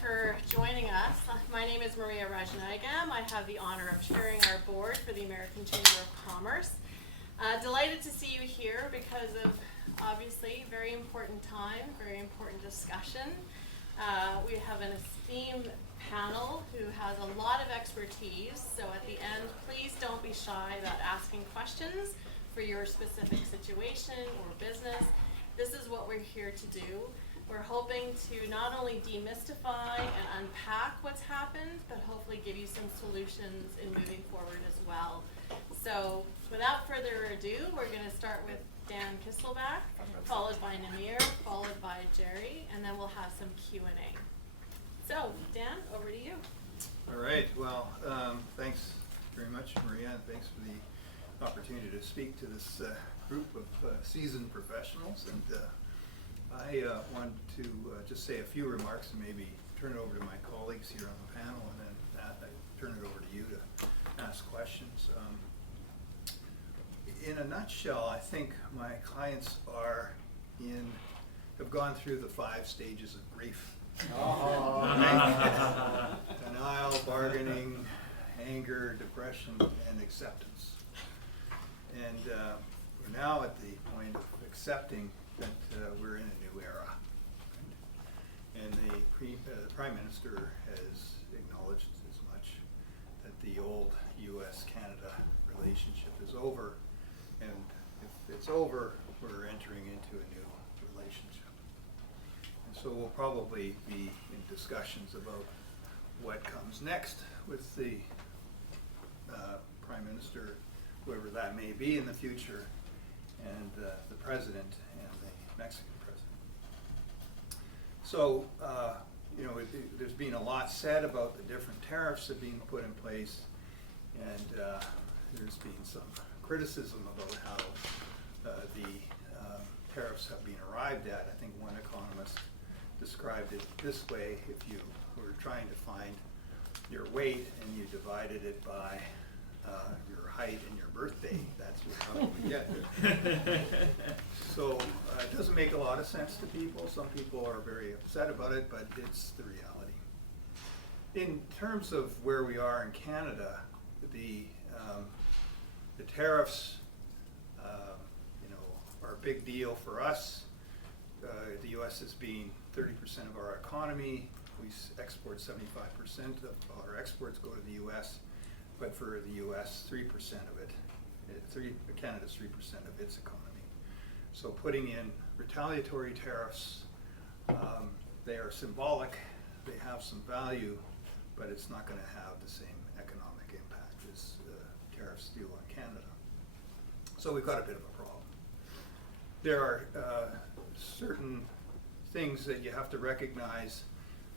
for joining us. My name is Maria Rajnagam. I have the honor of chairing our board for the American Chamber of Commerce. Delighted to see you here because of obviously very important time, very important discussion. We have an esteemed panel who has a lot of expertise, so at the end, please don't be shy about asking questions for your specific situation or business. This is what we're here to do. We're hoping to not only demystify and unpack what's happened, but hopefully give you some solutions in moving forward as well. So without further ado, we're going to start with Dan Kisselback, followed by Namir, followed by Jerry, and then we'll have some Q&A. So Dan, over to you. All right, well, thanks very much, Maria, and thanks for the opportunity to speak to this group of seasoned professionals. And I wanted to just say a few remarks and maybe turn it over to my colleagues here on the panel, and then I turn it over to you to ask questions. In a nutshell, I think my clients have gone through the 5 stages of grief. Denial, bargaining, anger, depression, and acceptance. And we're now at the point of accepting that we're in a new era. Right? And the Prime Minister has acknowledged as much, that the old U.S.-Canada relationship is over, and if it's over, we're entering into a new relationship. And so we'll probably be in discussions about what comes next with the Prime Minister, whoever that may be in the future, and the President and the Mexican President. So, there's been a lot said about the different tariffs that are being put in place, and there's been some criticism about how the tariffs have been arrived at. I think one economist described it this way: if you were trying to find your weight and you divided it by your height and your birthday, that's how you would get there. So it doesn't make a lot of sense to people. Some people are very upset about it, but it's the reality. In terms of where we are in Canada, the tariffs are a big deal for us. The U.S. has been 30% of our economy. We export 75% of our exports go to the U.S., but for the U.S., 3% of it. Canada's 3% of its economy. So putting in retaliatory tariffs, they are symbolic, they have some value, but it's not going to have the same economic impact as tariffs do on Canada. So we've got a bit of a problem. There are certain things that you have to recognize.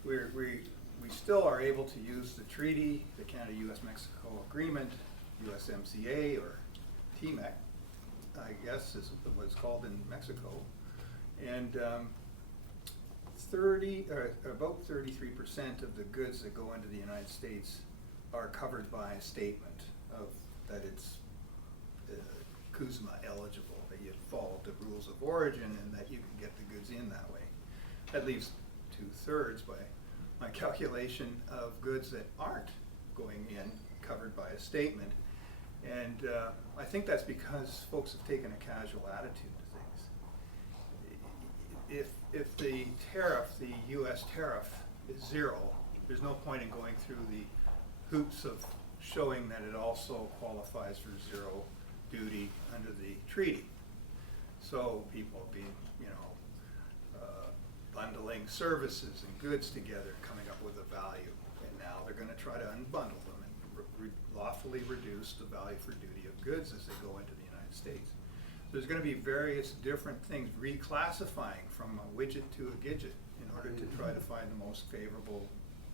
We still are able to use the treaty, the Canada-U.S.-Mexico Agreement, USMCA, or TMEC, I guess is what it's called in Mexico. And about 33% of the goods that go into the United States are covered by a statement of that it's CUSMA eligible, that you follow the rules of origin and that you can get the goods in that way. That leaves 2/3 by my calculation of goods that aren't going in covered by a statement. And I think that's because folks have taken a casual attitude to things. If the tariff, the U.S. tariff, is 0, there's no point in going through the hoops of showing that it also qualifies for 0 duty under the treaty. So people have been, bundling services and goods together, coming up with a value, and now they're going to try to unbundle them and lawfully reduce the value for duty of goods as they go into the United States. There's going to be various different things, reclassifying from a widget to a gidget in order to try to find the most favorable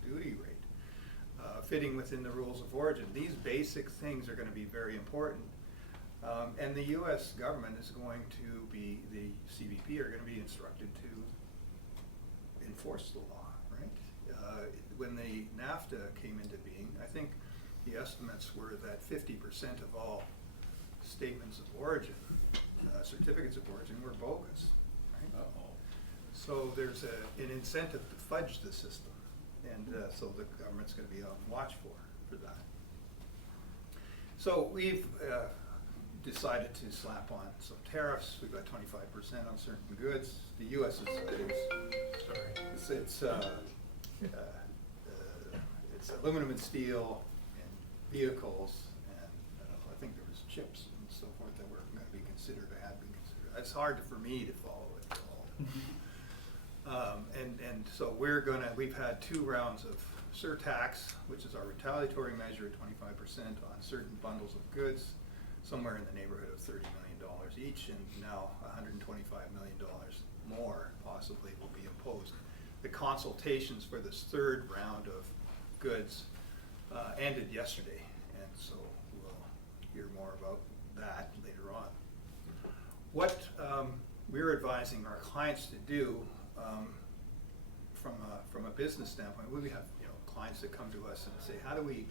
duty rate, fitting within the rules of origin. These basic things are going to be very important. And the U.S. government is going to be, the CBP are going to be instructed to enforce the law, right? When the NAFTA came into being, I think the estimates were that 50% of all statements of origin, certificates of origin, were bogus, right? So there's an incentive to fudge the system. And so the government's going to be on watch for that. So we've decided to slap on some tariffs. We've got 25% on certain goods. The U.S. It's aluminum and steel and vehicles, and I think there was chips and so forth that were going to be considered or had been considered. It's hard for me to follow it all. And so we've had 2 rounds of surtax, which is our retaliatory measure at 25% on certain bundles of goods, somewhere in the neighborhood of $30 million each, and now $125 million more possibly will be imposed. The consultations for this 3rd round of goods ended yesterday, and so we'll hear more about that later on. What we're advising our clients to do from a business standpoint, we have clients that come to us and say, how do we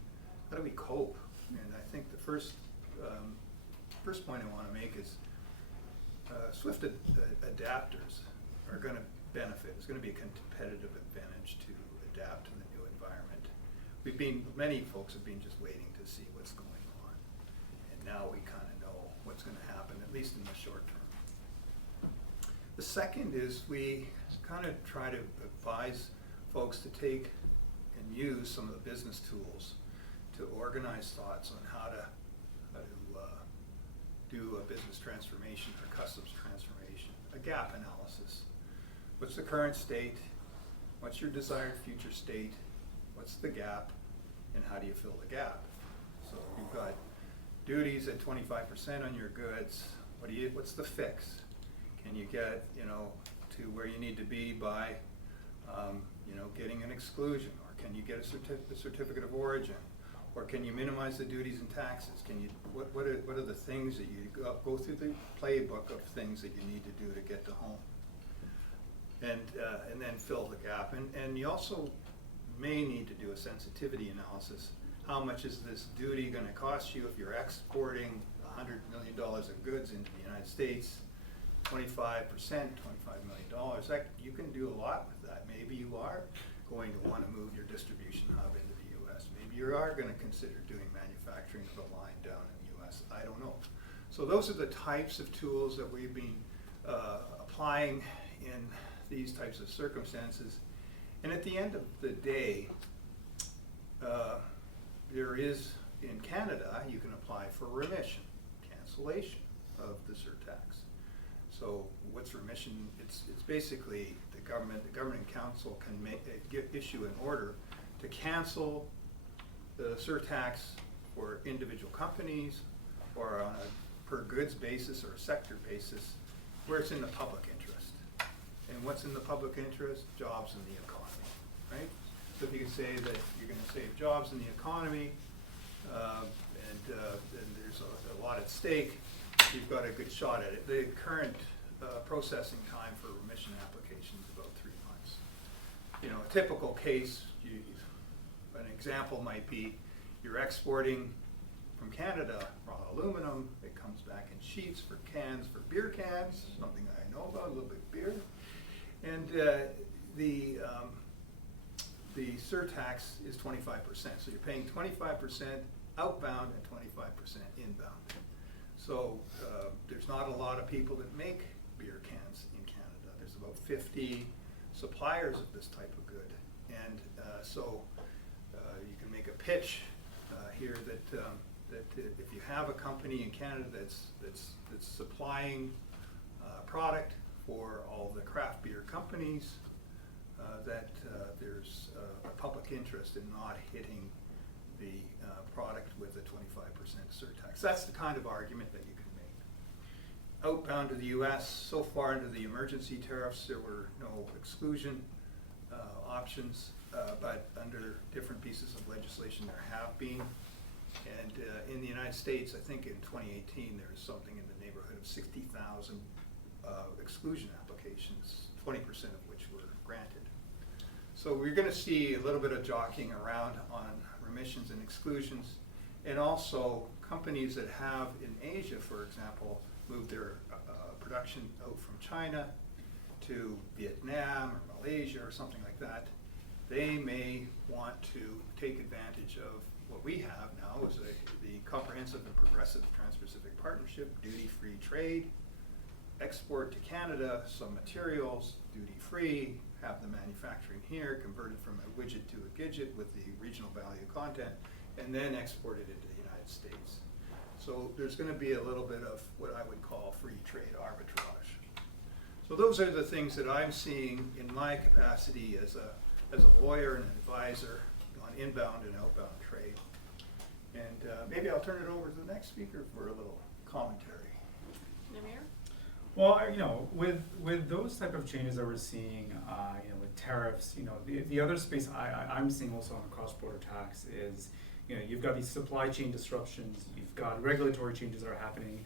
cope? And I think the first point I want to make is swift adapters are going to benefit. It's going to be a competitive advantage to adapt to the new environment. Many folks have been just waiting to see what's going on, and now we kind of know what's going to happen, at least in the short term. The second is we kind of try to advise folks to take and use some of the business tools to organize thoughts on how to do a business transformation or customs transformation, a gap analysis. What's the current state? What's your desired future state? What's the gap? And how do you fill the gap? So you've got duties at 25% on your goods. What's the fix? Can you get to where you need to be by getting an exclusion, or can you get a certificate of origin, or can you minimize the duties and taxes? Can you what are the things that you go through the playbook of things that you need to do to get to home, and then fill the gap. And you also may need to do a sensitivity analysis. How much is this duty going to cost you if you're exporting $100 million of goods into the United States? 25%, $25 million. You can do a lot with that. Maybe you are going to want to move your distribution hub into the U.S. Maybe you are going to consider doing manufacturing of a line down in the U.S. I don't know. So those are the types of tools that we've been applying in these types of circumstances. And at the end of the day, there is, in Canada, you can apply for remission, cancellation of the surtax. So what's remission? It's basically the governing council can issue an order to cancel the surtax for individual companies or on a per goods basis or a sector basis where it's in the public interest. And what's in the public interest? Jobs in the economy, right? So if you can say that you're going to save jobs in the economy and there's a lot at stake, you've got a good shot at it. The current processing time for remission applications is about 3 months. A typical case, an example might be you're exporting from Canada raw aluminum. It comes back in sheets for cans, for beer cans, something that I know about, a little bit of beer. And the surtax is 25%. So you're paying 25% outbound and 25% inbound. So there's not a lot of people that make beer cans in Canada. There's about 50 suppliers of this type of good. And so you can make a pitch here that if you have a company in Canada that's supplying product for all the craft beer companies, that there's a public interest in not hitting the product with a 25% surtax. That's the kind of argument that you can make. Outbound to the U.S., so far under the emergency tariffs, there were no exclusion options, but under different pieces of legislation there have been. And in the United States, I think in 2018, there was something in the neighborhood of 60,000 exclusion applications, 20% of which were granted. So we're going to see a little bit of jockeying around on remissions and exclusions, and also companies that have in Asia, for example, moved their production out from China to Vietnam or Malaysia or something like that. they may want to take advantage of what we have now is the Comprehensive and Progressive Trans-Pacific Partnership, duty-free trade, export to Canada some materials, duty-free, have the manufacturing here, converted from a widget to a gidget with the regional value content, and then export it into the United States. So there's going to be a little bit of what I would call free trade arbitrage. So those are the things that I'm seeing in my capacity as a lawyer and an advisor on inbound and outbound trade. And maybe I'll turn it over to the next speaker for a little commentary. Namir? Well, with those type of changes that we're seeing, with tariffs, the other space I'm seeing also on cross-border tax is, you've got these supply chain disruptions, you've got regulatory changes that are happening,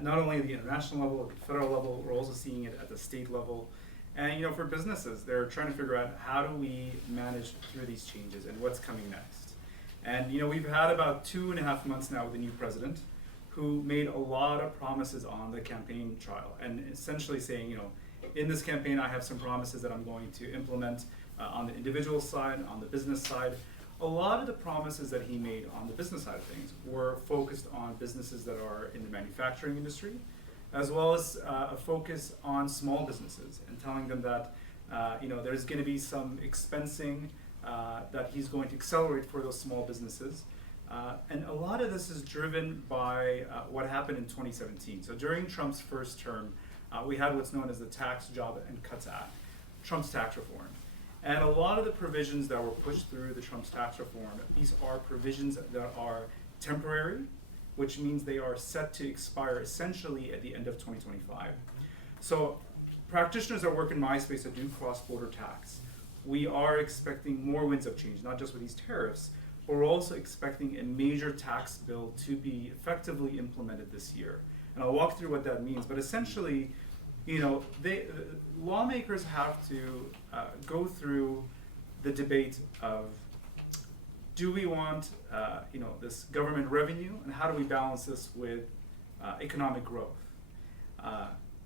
not only at the international level, at the federal level, we're also seeing it at the state level. And for businesses, they're trying to figure out how do we manage through these changes and what's coming next. And we've had about 2.5 months now with the new president, who made a lot of promises on the campaign trail, and essentially saying, in this campaign I have some promises that I'm going to implement on the individual side, on the business side. A lot of the promises that he made on the business side of things were focused on businesses that are in the manufacturing industry, as well as a focus on small businesses, and telling them that there's going to be some expensing that he's going to accelerate for those small businesses. And a lot of this is driven by what happened in 2017. So during Trump's first term, we had what's known as the Tax, Job, and Cuts Act, Trump's tax reform. And a lot of the provisions that were pushed through the Trump's tax reform, these are provisions that are temporary, which means they are set to expire essentially at the end of 2025. So practitioners that work in my space that do cross-border tax, we are expecting more winds of change, not just with these tariffs, but we're also expecting a major tax bill to be effectively implemented this year. And I'll walk through what that means, but essentially, lawmakers have to go through the debate of, do we want this government revenue, and how do we balance this with economic growth?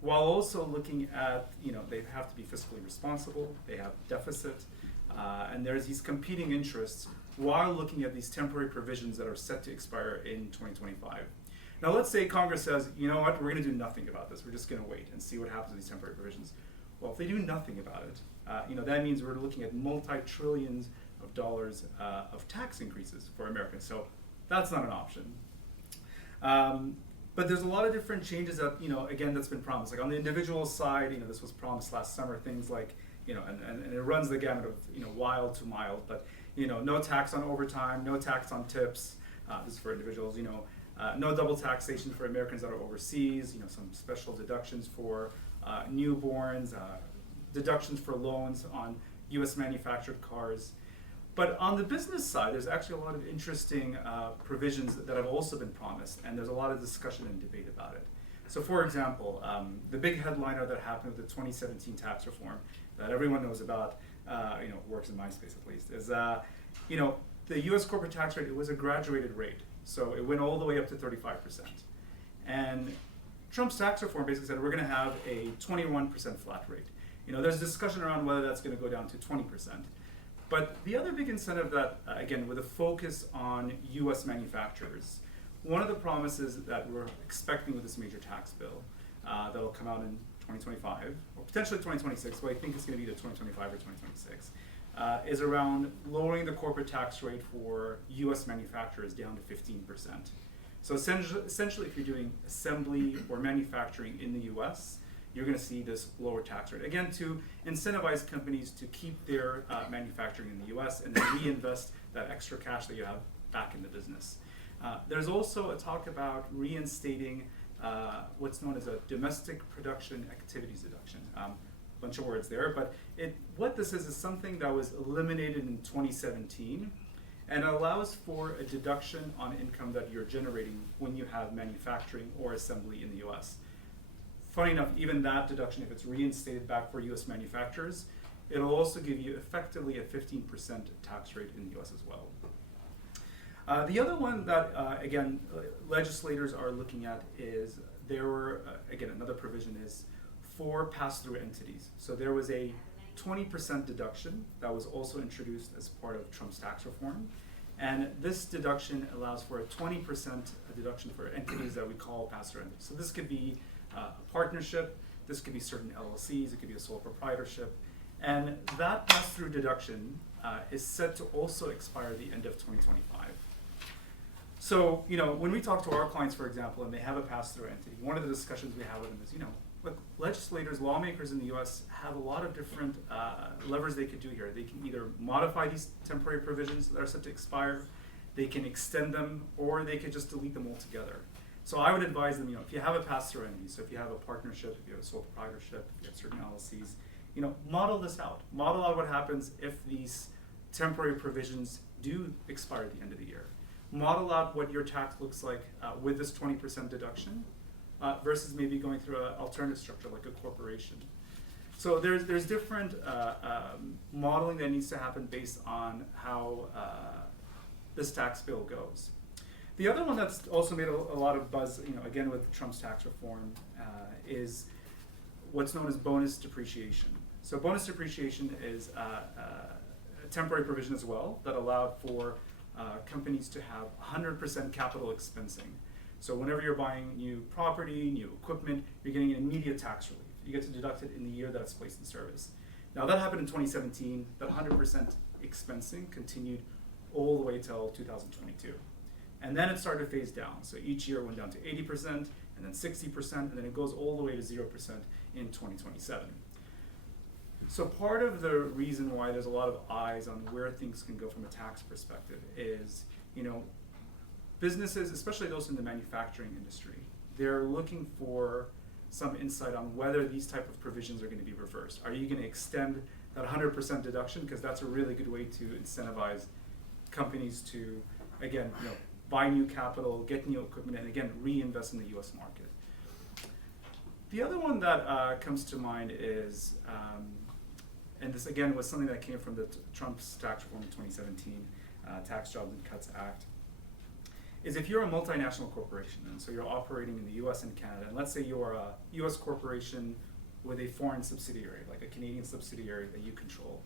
While also looking at, they have to be fiscally responsible, they have deficit, and there's these competing interests while looking at these temporary provisions that are set to expire in 2025. Now let's say Congress says, you know what, we're going to do nothing about this. We're just going to wait and see what happens with these temporary provisions. Well, if they do nothing about it, that means we're looking at multi-trillions of dollars of tax increases for Americans. So that's not an option. But there's a lot of different changes that, again, that's been promised. Like on the individual side, this was promised last summer, things like, and it runs the gamut of, wild to mild, but, no tax on overtime, no tax on tips, this is for individuals, no double taxation for Americans that are overseas, some special deductions for newborns, deductions for loans on US manufactured cars. But on the business side, there's actually a lot of interesting provisions that have also been promised, and there's a lot of discussion and debate about it. So for example, the big headliner that happened with the 2017 tax reform that everyone knows about, works in my space at least, is the US corporate tax rate, it was a graduated rate. So it went all the way up to 35%. And Trump's tax reform basically said we're going to have a 21% flat rate. There's discussion around whether that's going to go down to 20%. But the other big incentive that, again, with a focus on US manufacturers, one of the promises that we're expecting with this major tax bill that'll come out in 2025, or potentially 2026, but I think it's going to be either 2025 or 2026, is around lowering the corporate tax rate for US manufacturers down to 15%. So essentially, if you're doing assembly or manufacturing in the US, you're going to see this lower tax rate. Again, to incentivize companies to keep their manufacturing in the US and then reinvest that extra cash that you have back in the business. There's also a talk about reinstating what's known as a domestic production activities deduction. Bunch of words there, but what this is something that was eliminated in 2017, and it allows for a deduction on income that you're generating when you have manufacturing or assembly in the US. Funny enough, even that deduction, if it's reinstated back for US manufacturers, it'll also give you effectively a 15% tax rate in the US as well. The other one that, again, legislators are looking at is again, another provision is for pass-through entities. So there was a 20% deduction that was also introduced as part of Trump's tax reform. And this deduction allows for a 20% deduction for entities that we call pass-through entities. So this could be a partnership, this could be certain LLCs, it could be a sole proprietorship. And that pass-through deduction is set to also expire at the end of 2025. So, when we talk to our clients, for example, and they have a pass-through entity, one of the discussions we have with them is, look, legislators, lawmakers in the US have a lot of different levers they could do here. They can either modify these temporary provisions that are set to expire, they can extend them, or they could just delete them altogether. So I would advise them, if you have a pass-through entity, so if you have a partnership, if you have a sole proprietorship, if you have certain LLCs, model this out. Model out what happens if these temporary provisions do expire at the end of the year. Model out what your tax looks like with this 20% deduction versus maybe going through an alternative structure like a corporation. So there's different modeling that needs to happen based on how this tax bill goes. The other one that's also made a lot of buzz, again with Trump's tax reform, is what's known as bonus depreciation. So bonus depreciation is a temporary provision as well that allowed for companies to have 100% capital expensing. So whenever you're buying new property, new equipment, you're getting an immediate tax relief. You get to deduct it in the year that it's placed in service. Now that happened in 2017. That 100% expensing continued all the way till 2022. And then it started to phase down. So each year it went down to 80%, and then 60%, and then it goes all the way to 0% in 2027. So part of the reason why there's a lot of eyes on where things can go from a tax perspective is, businesses, especially those in the manufacturing industry, they're looking for some insight on whether these type of provisions are going to be reversed. Are you going to extend that 100% deduction? Because that's a really good way to incentivize companies to, again, buy new capital, get new equipment, and again, reinvest in the US market. The other one that comes to mind is, and this again was something that came from the Trump's tax reform in 2017, Tax Jobs and Cuts Act, is if you're a multinational corporation, and so you're operating in the US and Canada, and let's say you're a US corporation with a foreign subsidiary, like a Canadian subsidiary that you control.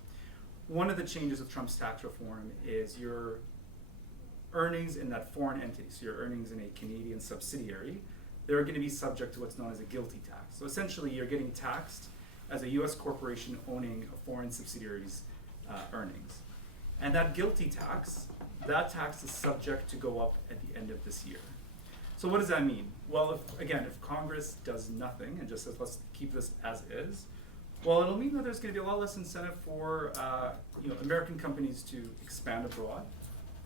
One of the changes of Trump's tax reform is your earnings in that foreign entity, so your earnings in a Canadian subsidiary, they're going to be subject to what's known as a GILTI tax. So essentially you're getting taxed as a US corporation owning a foreign subsidiary's earnings. And that GILTI tax, that tax is subject to go up at the end of this year. So what does that mean? Well, if Congress does nothing and just says, let's keep this as is, well, it'll mean that there's going to be a lot less incentive for American companies to expand abroad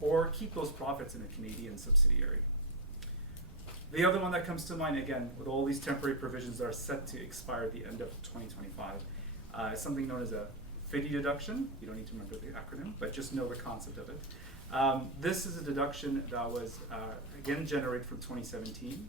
or keep those profits in a Canadian subsidiary. The other one that comes to mind, again, with all these temporary provisions that are set to expire at the end of 2025, is something known as a FDII deduction. You don't need to remember the acronym, but just know the concept of it. This is a deduction that was, again, generated from 2017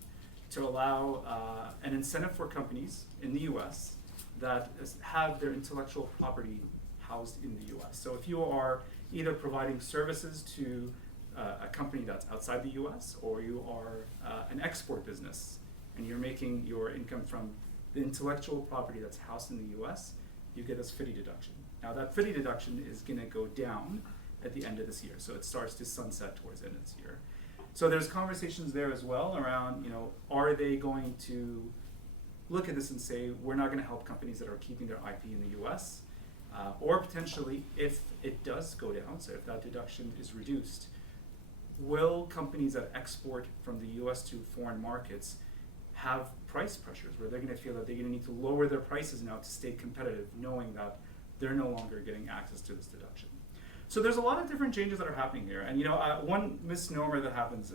to allow an incentive for companies in the US that have their intellectual property housed in the US. So if you are either providing services to a company that's outside the US, or you are an export business and you're making your income from the intellectual property that's housed in the US, you get this FDII deduction. Now that FDII deduction is going to go down at the end of this year, so it starts to sunset towards the end of this year. So there's conversations there as well around, are they going to look at this and say, we're not going to help companies that are keeping their IP in the US, or potentially, if it does go down, so if that deduction is reduced, will companies that export from the US to foreign markets have price pressures where they're going to feel that they're going to need to lower their prices now to stay competitive, knowing that they're no longer getting access to this deduction? So there's a lot of different changes that are happening here. And one misnomer that happens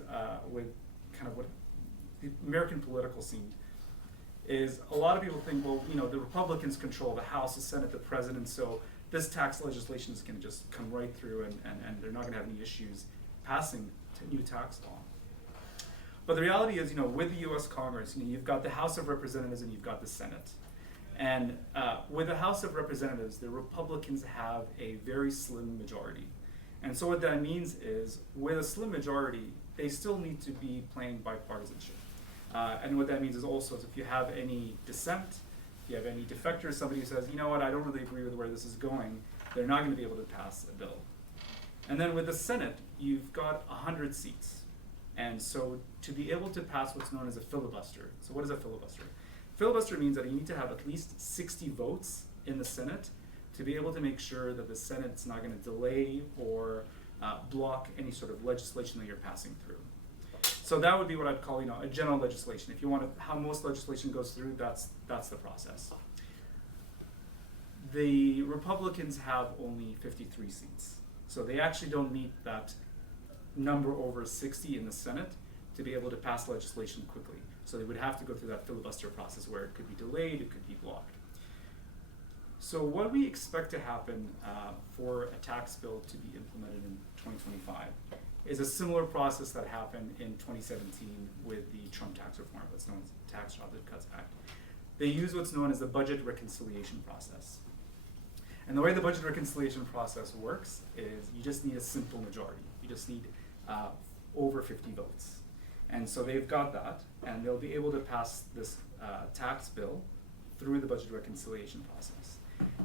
with kind of what the American political scene is a lot of people think, well, the Republicans control the House, the Senate, the President, so this tax legislation is going to just come right through and they're not going to have any issues passing new tax law. But the reality is, with the US Congress, you've got the House of Representatives and you've got the Senate. And with the House of Representatives, the Republicans have a very slim majority. And so what that means is, with a slim majority, they still need to be playing bipartisanship. And what that means is also, if you have any dissent, you have any defectors, somebody who says, you know what, I don't really agree with where this is going, they're not going to be able to pass a bill. And then with the Senate, you've got 100 seats. And so to be able to pass what's known as a filibuster. So what is a filibuster? Filibuster means that you need to have at least 60 votes in the Senate to be able to make sure that the Senate's not going to delay or block any sort of legislation that you're passing through. So that would be what I'd call, a general legislation. If you want how most legislation goes through, that's the process. The Republicans have only 53 seats. So they actually don't meet that number over 60 in the Senate to be able to pass legislation quickly. So they would have to go through that filibuster process where it could be delayed, it could be blocked. So what we expect to happen for a tax bill to be implemented in 2025 is a similar process that happened in 2017 with the Trump tax reform, what's known as the Tax Jobs and Cuts Act. They use what's known as the budget reconciliation process. And the way the budget reconciliation process works is you just need a simple majority. You just need over 50 votes. And so they've got that, and they'll be able to pass this tax bill through the budget reconciliation process.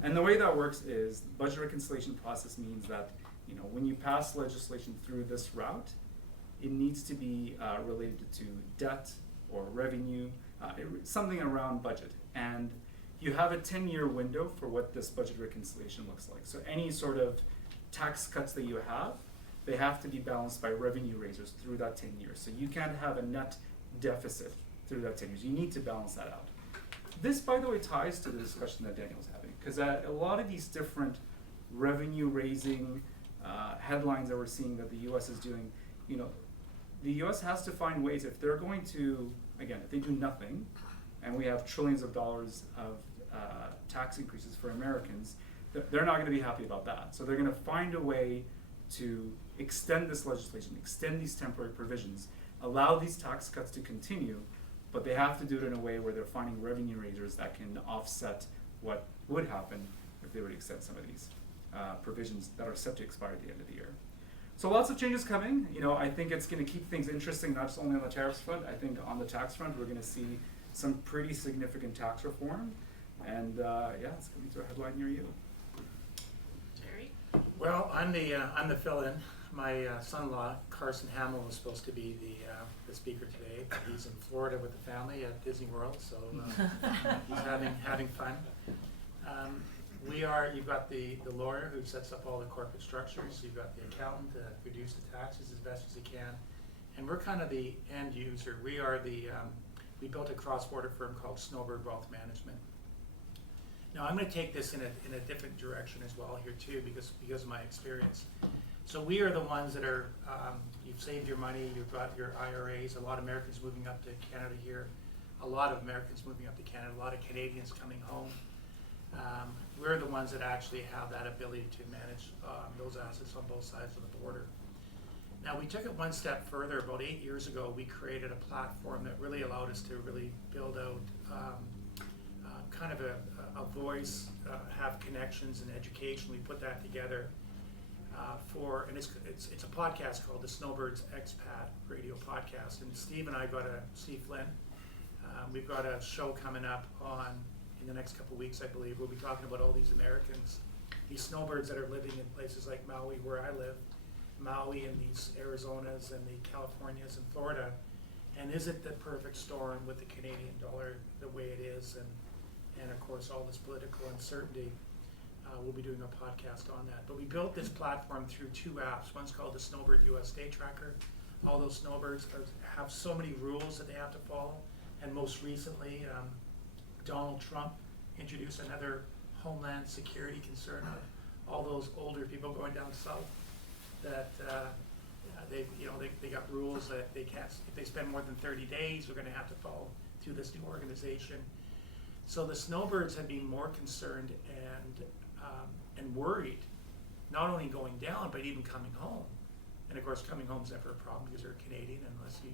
And the way that works is the budget reconciliation process means that when you pass legislation through this route, it needs to be related to debt or revenue, something around budget. And you have a 10-year window for what this budget reconciliation looks like. So any sort of tax cuts that you have, they have to be balanced by revenue raisers through that 10 years. So you can't have a net deficit through that 10 years. You need to balance that out. This, by the way, ties to the discussion that Daniel was having, because a lot of these different revenue-raising headlines that we're seeing that the U.S. is doing, the U.S. has to find ways, if they're going to, again, if they do nothing, and we have trillions of dollars of tax increases for Americans, they're not going to be happy about that. So they're going to find a way to extend this legislation, extend these temporary provisions, allow these tax cuts to continue, but they have to do it in a way where they're finding revenue raisers that can offset what would happen if they were to extend some of these provisions that are set to expire at the end of the year. So lots of changes coming. I think it's going to keep things interesting, not just only on the tariffs front. I think on the tax front, we're going to see some pretty significant tax reform. And it's coming to a headline near you. Jerry? Well, I'm the fill-in. My son-in-law, Carson Hamill, was supposed to be the speaker today, but he's in Florida with the family at Disney World, so he's having fun. You've got the lawyer who sets up all the corporate structures, you've got the accountant to reduce the taxes as best as he can, and we're kind of the end user. We built a cross-border firm called Snowbird Wealth Management. Now I'm going to take this in a different direction as well here too, because of my experience. So we are the ones that are, you've saved your money, you've got your IRAs, a lot of Americans moving up to Canada here, a lot of Americans moving up to Canada, a lot of Canadians coming home. We're the ones that actually have that ability to manage those assets on both sides of the border. Now we took it one step further. About 8 years ago, we created a platform that really allowed us to really build out kind of a voice, have connections and education. We put that together and it's a podcast called the Snowbirds Expat Radio Podcast. And Steve Flynn, we've got a show coming up in the next couple of weeks, I believe. We'll be talking about all these Americans, these snowbirds that are living in places like Maui, where I live, Maui and these Arizonas and the Californias and Florida. And is it the perfect storm with the Canadian dollar the way it is, and of course all this political uncertainty? We'll be doing a podcast on that. But we built this platform through 2 apps. One's called the Snowbird US Day Tracker. All those snowbirds have so many rules that they have to follow. And most recently, Donald Trump introduced another homeland security concern of all those older people going down south that they got rules that they can't, if they spend more than 30 days, they're going to have to follow through this new organization. So the snowbirds have been more concerned and worried, not only going down, but even coming home. And of course, coming home is never a problem because they're Canadian. Unless you've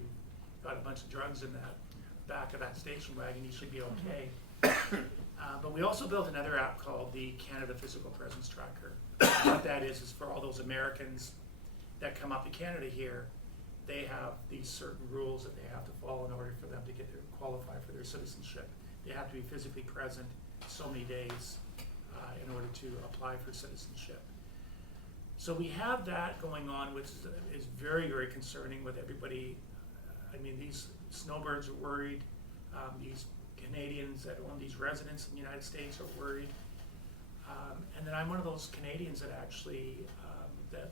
got a bunch of drugs in that back of that station wagon, you should be okay. But we also built another app called the Canada Physical Presence Tracker. What that is for all those Americans that come up to Canada here, they have these certain rules that they have to follow in order for them to qualify for their citizenship. they have to be physically present so many days in order to apply for citizenship. So we have that going on, which is very, very concerning with everybody. I mean, these snowbirds are worried. These Canadians that own these residents in the United States are worried. And then I'm one of those Canadians that actually that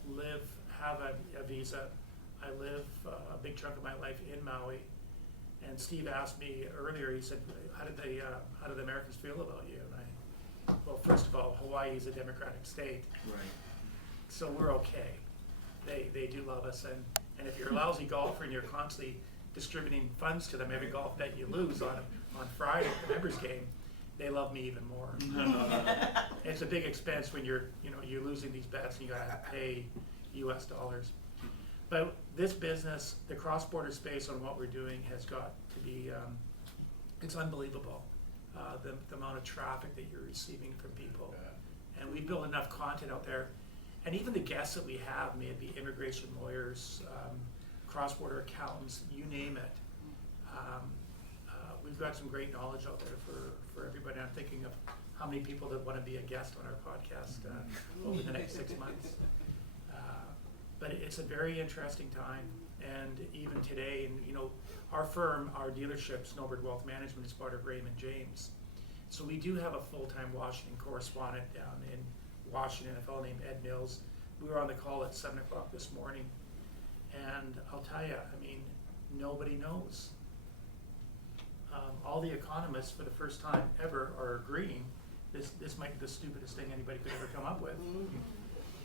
have a visa. I live a big chunk of my life in Maui. And Steve asked me earlier, he said, how did the Americans feel about you? And well, first of all, Hawaii is a democratic state. Right. So we're okay. They do love us. And if you're a lousy golfer and you're constantly distributing funds to them every golf bet you lose on Friday at the members game, they love me even more. It's a big expense when you're losing these bets and you gotta pay US dollars. But this business, the cross-border space on what we're doing has got to be, it's unbelievable. The amount of traffic that you're receiving from people. And we build enough content out there. And even the guests that we have, may it be immigration lawyers, cross-border accountants, you name it. We've got some great knowledge out there for everybody. I'm thinking of how many people that want to be a guest on our podcast over the next 6 months. But it's a very interesting time, and even today, and our firm, our dealership, Snowbird Wealth Management, is part of Raymond James. So we do have a full-time Washington correspondent down in Washington, a fellow named Ed Mills. We were on the call at 7 o'clock this morning, and I'll tell you, I mean, nobody knows. All the economists, for the first time ever, are agreeing this might be the stupidest thing anybody could ever come up with.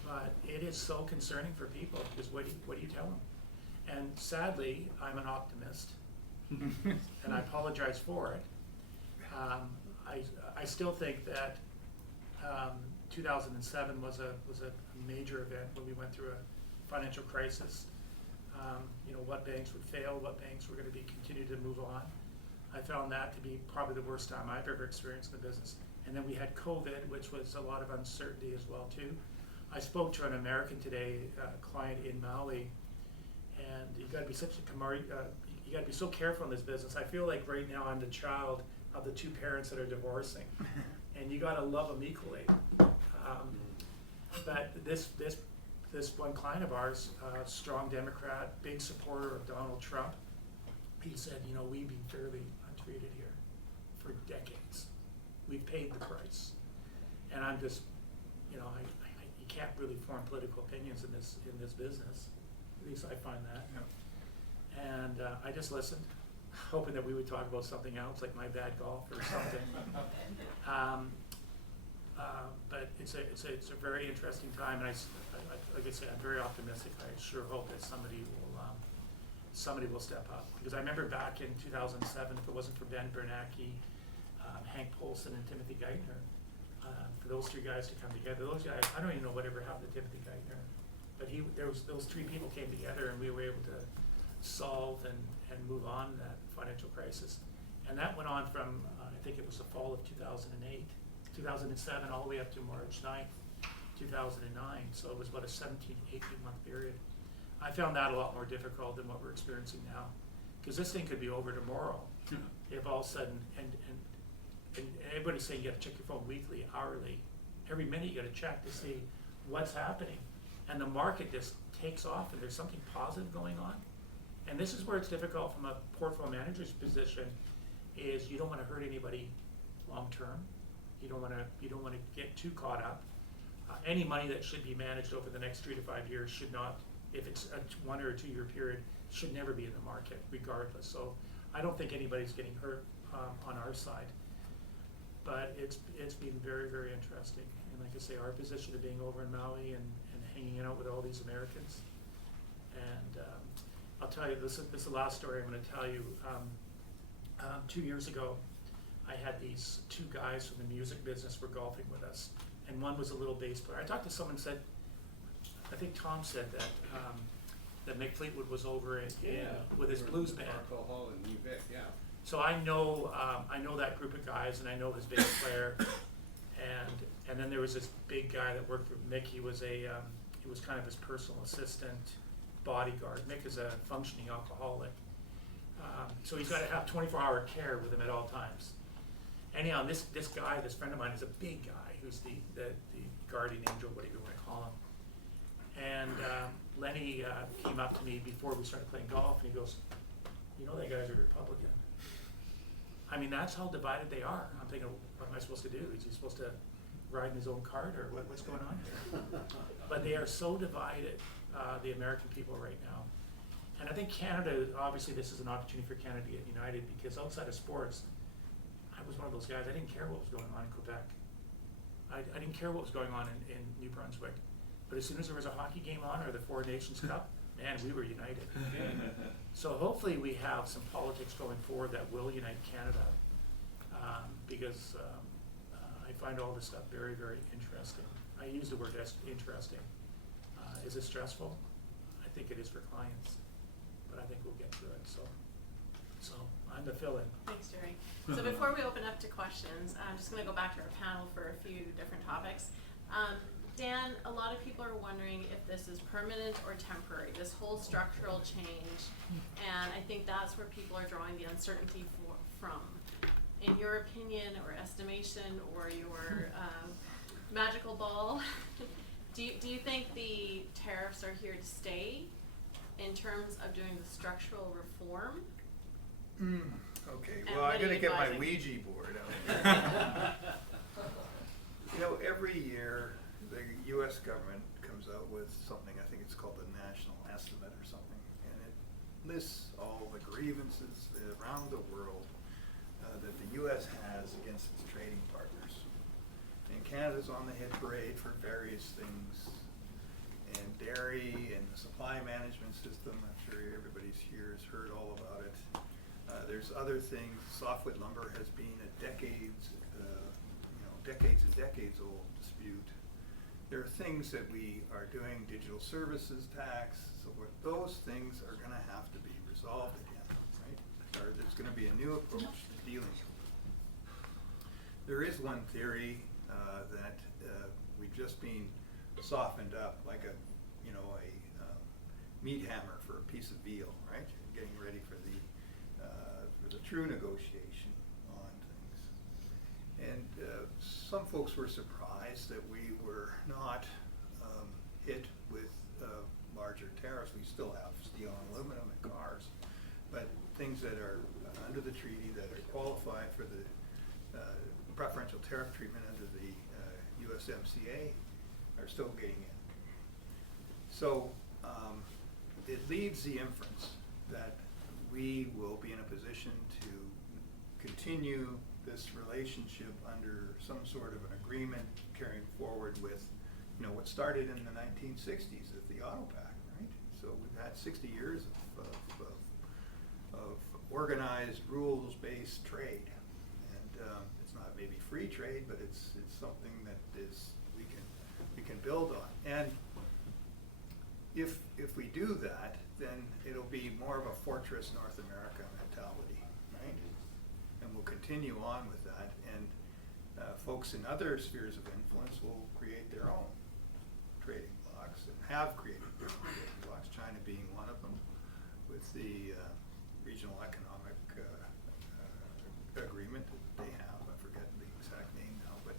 But it is so concerning for people, because what do you tell them? And sadly, I'm an optimist, and I apologize for it. I still think that 2007 was a major event when we went through a financial crisis. What banks would fail, what banks were going to continue to move on. I found that to be probably the worst time I've ever experienced in the business. And then we had COVID, which was a lot of uncertainty as well too. I spoke to an American today, a client in Maui, and you got to be you got to be so careful in this business. I feel like right now I'm the child of the two parents that are divorcing, and you got to love them equally. But this one client of ours, strong Democrat, big supporter of Donald Trump, he said, we've been fairly untreated here for decades. We've paid the price, and I'm just, you can't really form political opinions in this business. At least I find that. Yep. And I just listened, hoping that we would talk about something else, like my bad golf or something. But it's a very interesting time, and like I said, I'm very optimistic. I sure hope that somebody will step up, because I remember back in 2007, if it wasn't for Ben Bernanke, Hank Polson, and Timothy Geithner, for those three guys to come together. Those guys, I don't even know whatever happened to Timothy Geithner, but those three people came together, and we were able to solve and move on that financial crisis. And that went on from, I think it was the fall of 2008, 2007, all the way up to March 9th, 2009. So it was about a 17, 18-month period. I found that a lot more difficult than what we're experiencing now, because this thing could be over tomorrow. If all of a sudden, and everybody's saying you got to check your phone weekly, hourly, every minute you got to check to see what's happening, and the market just takes off, and there's something positive going on. And this is where it's difficult from a portfolio manager's position, is you don't want to hurt anybody long term. You don't want to get too caught up. Any money that should be managed over the next 3 to 5 years should not, if it's a 1 or a 2 year period, should never be in the market, regardless. So I don't think anybody's getting hurt on our side. But it's been very, very interesting. And like I say, our position of being over in Maui and hanging out with all these Americans. And I'll tell you, this is the last story I'm going to tell you. 2 years ago, I had these two guys from the music business were golfing with us. And one was a little bass player. I talked to someone and said, I think Tom said that Mick Fleetwood was over with his blues band. Hall in New Vic, yeah. So I know that group of guys, and I know his bass player, and then there was this big guy that worked with Mick. He was kind of his personal assistant, bodyguard. Mick is a functioning alcoholic, so he's got to have 24-hour care with him at all times. Anyhow, this guy, this friend of mine, is a big guy who's the guardian angel, whatever you want to call him. And Lenny came up to me before we started playing golf, and he goes, "You know that guy's a Republican." I mean, that's how divided they are. I'm thinking, what am I supposed to do? Is he supposed to ride in his own cart, or what's going on here? But they are so divided, the American people right now. And I think Canada, obviously this is an opportunity for Canada to get united, because outside of sports, I was one of those guys, I didn't care what was going on in Quebec. I didn't care what was going on in New Brunswick. But as soon as there was a hockey game on, or the Four Nations Cup, man, we were united. So hopefully we have some politics going forward that will unite Canada, because I find all this stuff very, very interesting. I use the word interesting. Is it stressful? I think it is for clients, but I think we'll get through it. So I'm the fill-in. Thanks, Jerry. So before we open up to questions, I'm just going to go back to our panel for a few different topics. Dan, a lot of people are wondering if this is permanent or temporary, this whole structural change, and I think that's where people are drawing the uncertainty from. In your opinion or estimation or your magical ball, do you think the tariffs are here to stay in terms of doing the structural reform? Okay, And well, what I'm are gonna you get my advising? Ouija board out. You know, every year, the US government comes out with something, I think it's called the National Estimate or something, and it lists all the grievances around the world that the US has against its trading partners. And Canada's on the hit parade for various things, and dairy and the supply management system, I'm sure everybody's here has heard all about it. There's other things. Softwood lumber has been a decades and decades old dispute. There are things that we are doing, digital services tax, so those things are gonna have to be resolved again, right? Or there's gonna be a new approach to dealing with it. There is one theory that we've just been softened up like a meat hammer for a piece of veal, right? Getting ready for the true negotiation on things. And some folks were surprised that we were not hit with larger tariffs. We still have steel and aluminum and cars, but things that are under the treaty that are qualified for the preferential tariff treatment under the USMCA are still getting in. So it leaves the inference that we will be in a position to continue this relationship under some sort of an agreement carrying forward with, what started in the 1960s as the Auto Pact, right? So we've had 60 years of organized rules-based trade, and it's not maybe free trade, but it's something that we can build on. And if we do that, then it'll be more of a Fortress North America mentality, right? And we'll continue on with that, and folks in other spheres of influence will create their own trading blocks and have created their own trading blocks, China being one of them, with the regional economic agreement that they have. I forget the exact name now, but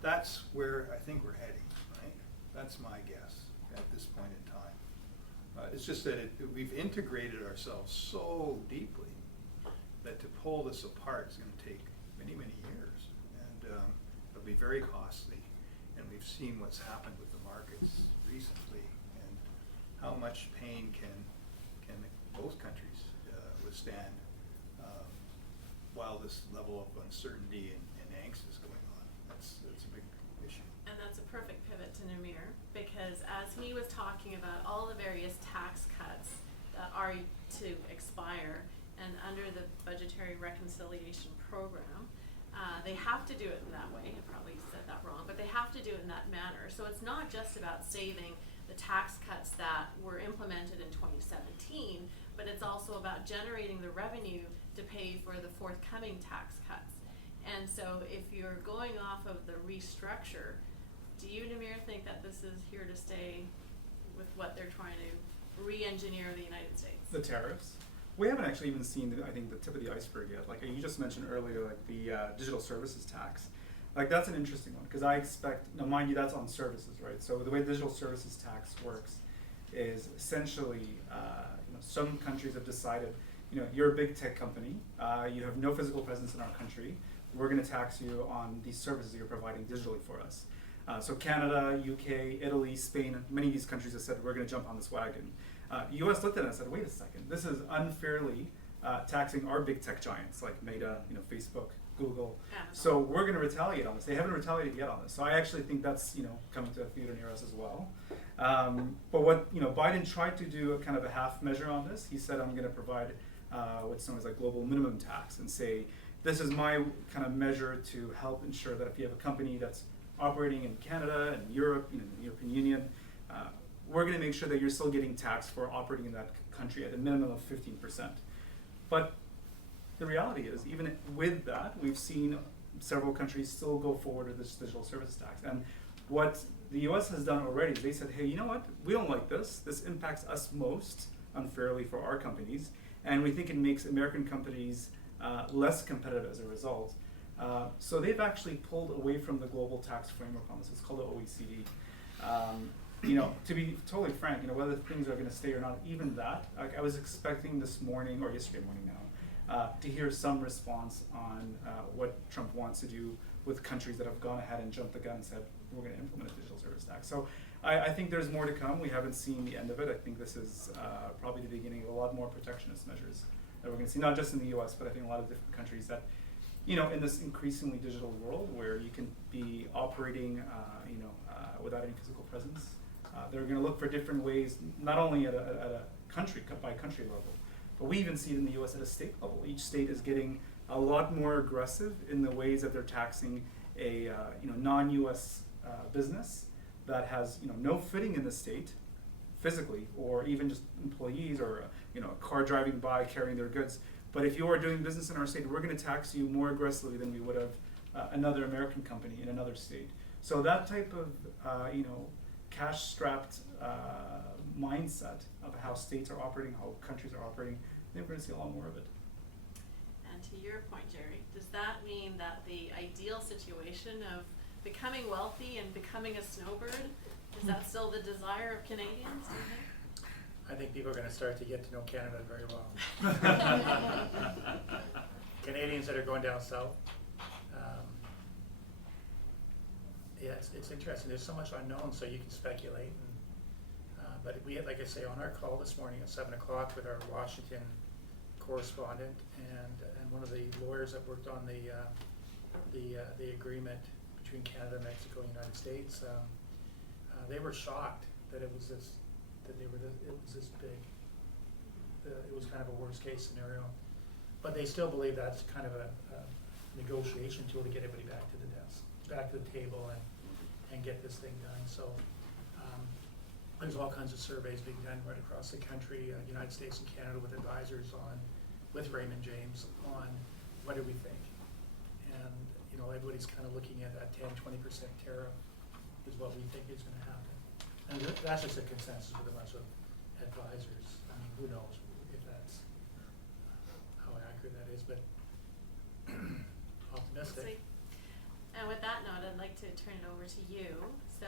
that's where I think we're heading, right? That's my guess at this point in time. It's just that we've integrated ourselves so deeply that to pull this apart is going to take many, many years, and it'll be very costly. And we've seen what's happened with the markets recently, and how much pain can both countries withstand while this level of uncertainty and angst is going on. That's a big issue. And that's a perfect pivot to Namir, because as he was talking about all the various tax cuts that are to expire, and under the budgetary reconciliation program, they have to do it in that way. I probably said that wrong, but they have to do it in that manner. So it's not just about saving the tax cuts that were implemented in 2017, but it's also about generating the revenue to pay for the forthcoming tax cuts. And so if you're going off of the restructure, do you, Namir, think that this is here to stay with what they're trying to re-engineer the United States? The tariffs? We haven't actually even seen, I think, the tip of the iceberg yet. Like you just mentioned earlier, like the digital services tax. Like that's an interesting one because I expect, now mind you, that's on services, right? So the way digital services tax works is essentially, some countries have decided, you're a big tech company, you have no physical presence in our country, we're going to tax you on these services you're providing digitally for us. So Canada, UK, Italy, Spain, many of these countries have said we're going to jump on this wagon. US looked at it and said, wait a second, this is unfairly taxing our big tech giants like Meta, Facebook, Google. So we're going to retaliate on this. They haven't retaliated yet on this. So I actually think that's coming to a theater near us as well. But what Biden tried to do a kind of a half measure on this. He said, I'm going to provide what's known as like global minimum tax and say, this is my kind of measure to help ensure that if you have a company that's operating in Canada and Europe, the European Union, we're going to make sure that you're still getting taxed for operating in that country at a minimum of 15%. But the reality is, even with that, we've seen several countries still go forward with this digital services tax. And what the US has done already is they said, hey, you know what? We don't like this. This impacts us most unfairly for our companies. And we think it makes American companies less competitive as a result. So they've actually pulled away from the global tax framework on this. It's called the OECD. To be totally frank, whether things are going to stay or not, even that, I was expecting this morning, or yesterday morning now, to hear some response on what Trump wants to do with countries that have gone ahead and jumped the gun and said, we're going to implement a digital service tax. So I think there's more to come. We haven't seen the end of it. I think this is probably the beginning of a lot more protectionist measures that we're going to see, not just in the US, but I think a lot of different countries that, in this increasingly digital world where you can be operating, without any physical presence, they're going to look for different ways, not only at a country by country level, but we even see it in the US at a state level. Each state is getting a lot more aggressive in the ways that they're taxing a non-US business that has no fitting in the state physically, or even just employees or a car driving by carrying their goods. But if you are doing business in our state, we're going to tax you more aggressively than we would have another American company in another state. So that type of cash-strapped mindset of how states are operating, how countries are operating, I think we're going to see a lot more of it. And to your point, Jerry, does that mean that the ideal situation of becoming wealthy and becoming a snowbird, is that still the desire of Canadians, do you think? I think people are going to start to get to know Canada very well. Canadians that are going down south. It's interesting. There's so much unknown, so you can speculate. But we had, like I say, on our call this morning at 7 o'clock with our Washington correspondent and one of the lawyers that worked on the agreement between Canada, Mexico, and the United States. They were shocked that it was this big. It was kind of a worst case scenario, but they still believe that's kind of a negotiation tool to get everybody back to the desk, back to the table, and get this thing done. So there's all kinds of surveys being done right across the country, United States and Canada, with advisors with Raymond James on what do we think, and everybody's kind of looking at a 10-20% tariff is what we think is going to happen. And that's just a consensus with a bunch of advisors. I mean, who knows if that's how accurate that is, but optimistic. And with that note, I'd like to turn it over to you. So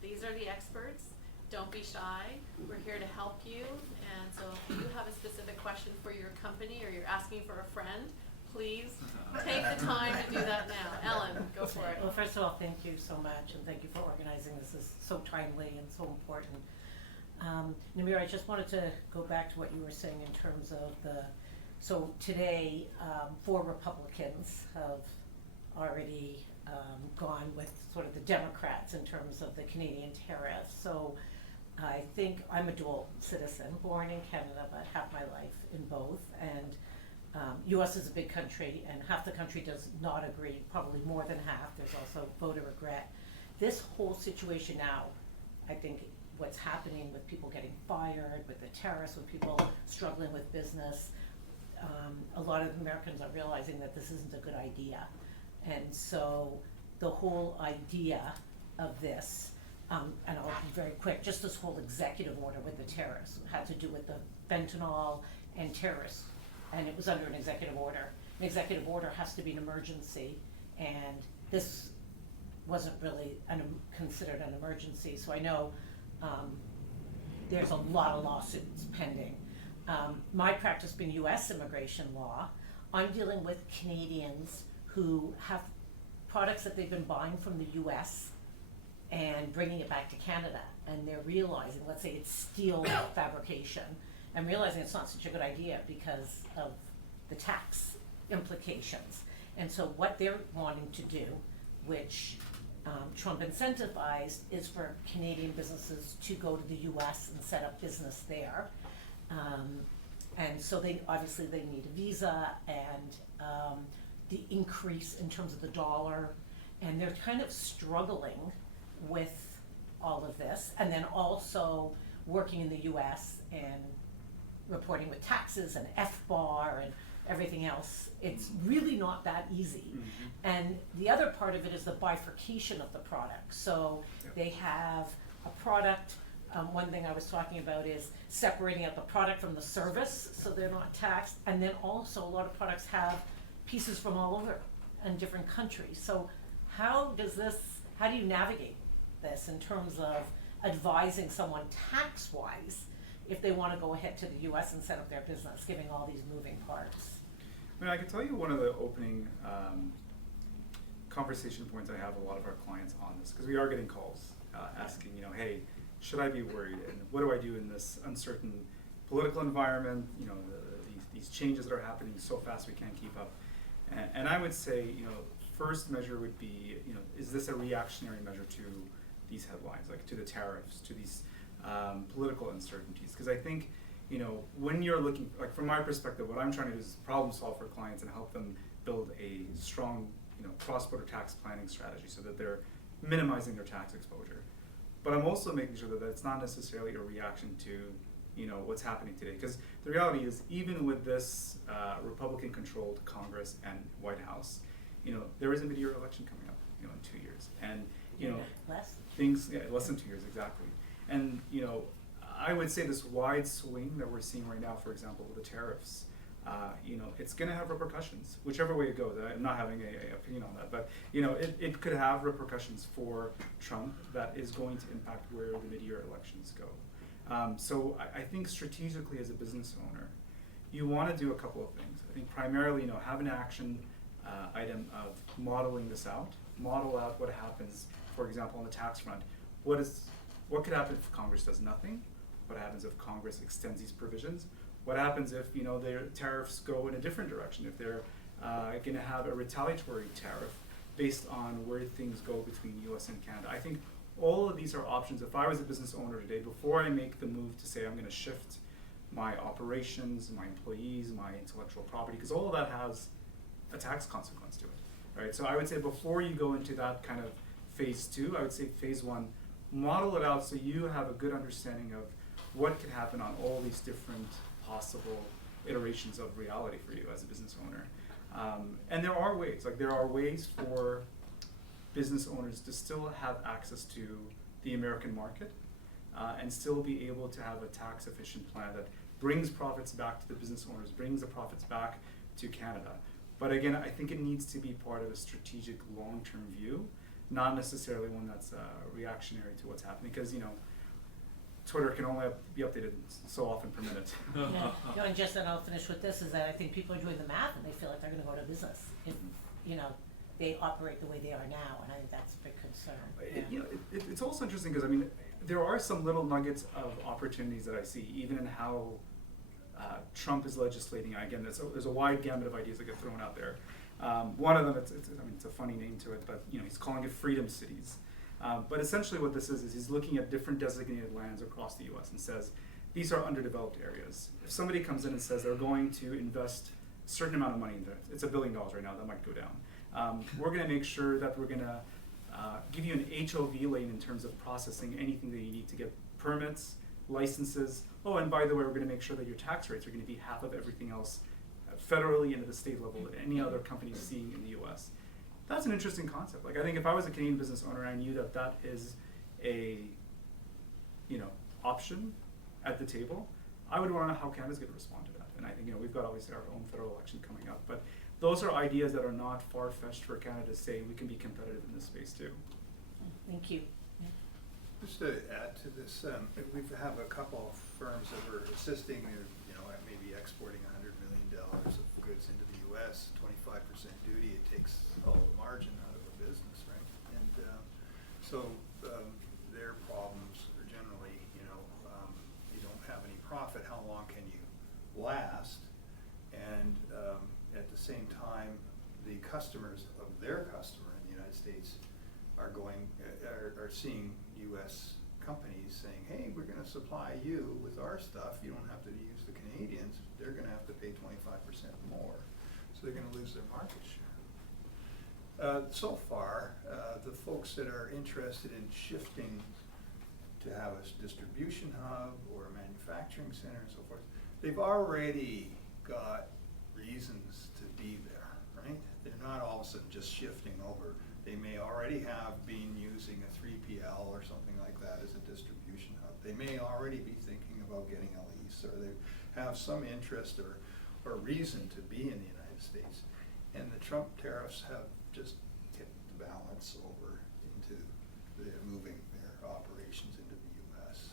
these are the experts. Don't be shy. We're here to help you. And so if you have a specific question for your company or you're asking for a friend, please take the time to do that now. Ellen, go for it. Well, first of all, thank you so much, and thank you for organizing this. This is so timely and so important. Namir, I just wanted to go back to what you were saying in terms of so today, 4 Republicans have already gone with sort of the Democrats in terms of the Canadian tariffs. So I think I'm a dual citizen, born in Canada, but half my life in both. And U.S. is a big country, and half the country does not agree, probably more than half. There's also voter regret. This whole situation now, I think what's happening with people getting fired, with the tariffs, with people struggling with business, a lot of Americans are realizing that this isn't a good idea. And so the whole idea of this, and I'll be very quick, just this whole executive order with the tariffs had to do with the fentanyl and terrorists, and it was under an executive order. An executive order has to be an emergency, and this wasn't really considered an emergency, so I know there's a lot of lawsuits pending. My practice being US immigration law, I'm dealing with Canadians who have products that they've been buying from the US and bringing it back to Canada, and they're realizing, let's say it's steel fabrication, and realizing it's not such a good idea because of the tax implications. And so what they're wanting to do, which Trump incentivized, is for Canadian businesses to go to the US and set up business there. And so they need a visa, and the increase in terms of the dollar, and they're kind of struggling with all of this, and then also working in the US and reporting with taxes and FBAR and everything else. It's really not that easy. Mm-hmm. And the other part of it is the bifurcation of the product. So they have a product, one thing I was talking about is separating out the product from the service so they're not taxed, and then also a lot of products have pieces from all over in different countries. So how do you navigate this in terms of advising someone tax-wise if they want to go ahead to the US and set up their business, giving all these moving parts? I mean, I can tell you one of the opening conversation points I have with a lot of our clients on this, because we are getting calls asking, hey, should I be worried, and what do I do in this uncertain political environment, these changes that are happening so fast we can't keep up. And I would say, first measure would be, is this a reactionary measure to these headlines, like to the tariffs, to these political uncertainties? Because I think, when you're looking, like from my perspective, what I'm trying to do is problem solve for clients and help them build a strong, cross-border tax planning strategy so that they're minimizing their tax exposure. But I'm also making sure that it's not necessarily a reaction to, what's happening today. Because the reality is, even with this Republican-controlled Congress and White House, there is a mid-year election coming up, in 2 years, and less than 2 years exactly. And I would say this wide swing that we're seeing right now, for example, with the tariffs, it's going to have repercussions, whichever way it goes. I'm not having a opinion on that, but it could have repercussions for Trump that is going to impact where the mid-year elections go. So I think strategically as a business owner, you want to do a couple of things. I think primarily, have an action item of modeling this out. Model out what happens, for example, on the tax front. What could happen if Congress does nothing? What happens if Congress extends these provisions? What happens if their tariffs go in a different direction? If they're going to have a retaliatory tariff based on where things go between U.S. and Canada? I think all of these are options. If I was a business owner today, before I make the move to say I'm going to shift my operations, my employees, my intellectual property, because all of that has a tax consequence to it, right? So I would say before you go into that kind of phase two, I would say phase one, model it out so you have a good understanding of what could happen on all these different possible iterations of reality for you as a business owner. And there are ways for business owners to still have access to the American market and still be able to have a tax efficient plan that brings profits back to the business owners, brings the profits back to Canada. But again, I think it needs to be part of a strategic long-term view, not necessarily one that's reactionary to what's happening, because Twitter can only be updated so often per minute. And just then I'll finish with this, is that I think people are doing the math and they feel like they're going to go to business if they operate the way they are now, and I think that's a big concern. It's also interesting because there are some little nuggets of opportunities that I see, even in how Trump is legislating. Again, there's a wide gamut of ideas that get thrown out there. One of them, it's a funny name to it, but he's calling it freedom cities. But essentially what this is he's looking at different designated lands across the U.S. and says, these are underdeveloped areas. If somebody comes in and says they're going to invest a certain amount of money in there, it's $1 billion right now, that might go down. We're going to make sure that we're going to give you an HOV lane in terms of processing anything that you need to get permits, licenses. Oh, and by the way, we're going to make sure that your tax rates are going to be half of everything else federally and at the state level that any other company is seeing in the U.S. That's an interesting concept. Like, I think if I was a Canadian business owner and I knew that that is a option at the table, I would want to know how Canada's going to respond to that. And I think, we've got obviously our own federal election coming up, but those are ideas that are not far-fetched for Canada to say we can be competitive in this space too. Thank you. Just to add to this, we have a couple of firms that were assisting, at maybe exporting $100 million of goods into the U.S., 25% duty, it takes all the margin out of a business, right? And so their problems are generally, you don't have any profit, how long can you last? And at the same time, the customers of their customer in the United States are seeing U.S. companies saying, hey, we're going to supply you with our stuff. You don't have to use the Canadians. They're going to have to pay 25% more. So they're going to lose their market share. So far, the folks that are interested in shifting to have a distribution hub or a manufacturing center and so forth, they've already got reasons to be there, right? They're not all of a sudden just shifting over. They may already have been using a 3PL or something like that as a distribution hub. They may already be thinking about getting a lease, or they have some interest or reason to be in the United States. And the Trump tariffs have just tipped the balance over into moving their operations into the U.S.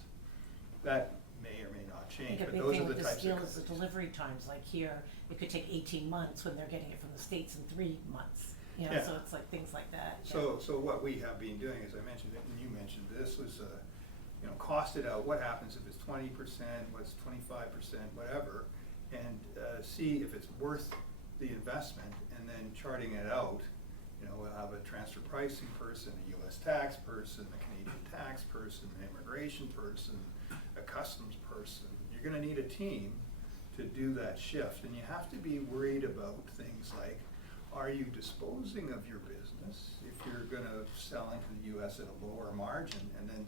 That may or may not change, but those are the types of companies. The delivery times, like here, it could take 18 months when they're getting it from the States in 3 months. Yeah. So it's like things like that. So what we have been doing, as I mentioned, and you mentioned, this was, cost it out. What happens if it's 20%, what's 25%, whatever, and see if it's worth the investment, and then charting it out. We'll have a transfer pricing person, a U.S. tax person, a Canadian tax person, an immigration person, a customs person. You're going to need a team to do that shift, and you have to be worried about things like, are you disposing of your business if you're going to sell into the U.S. at a lower margin and then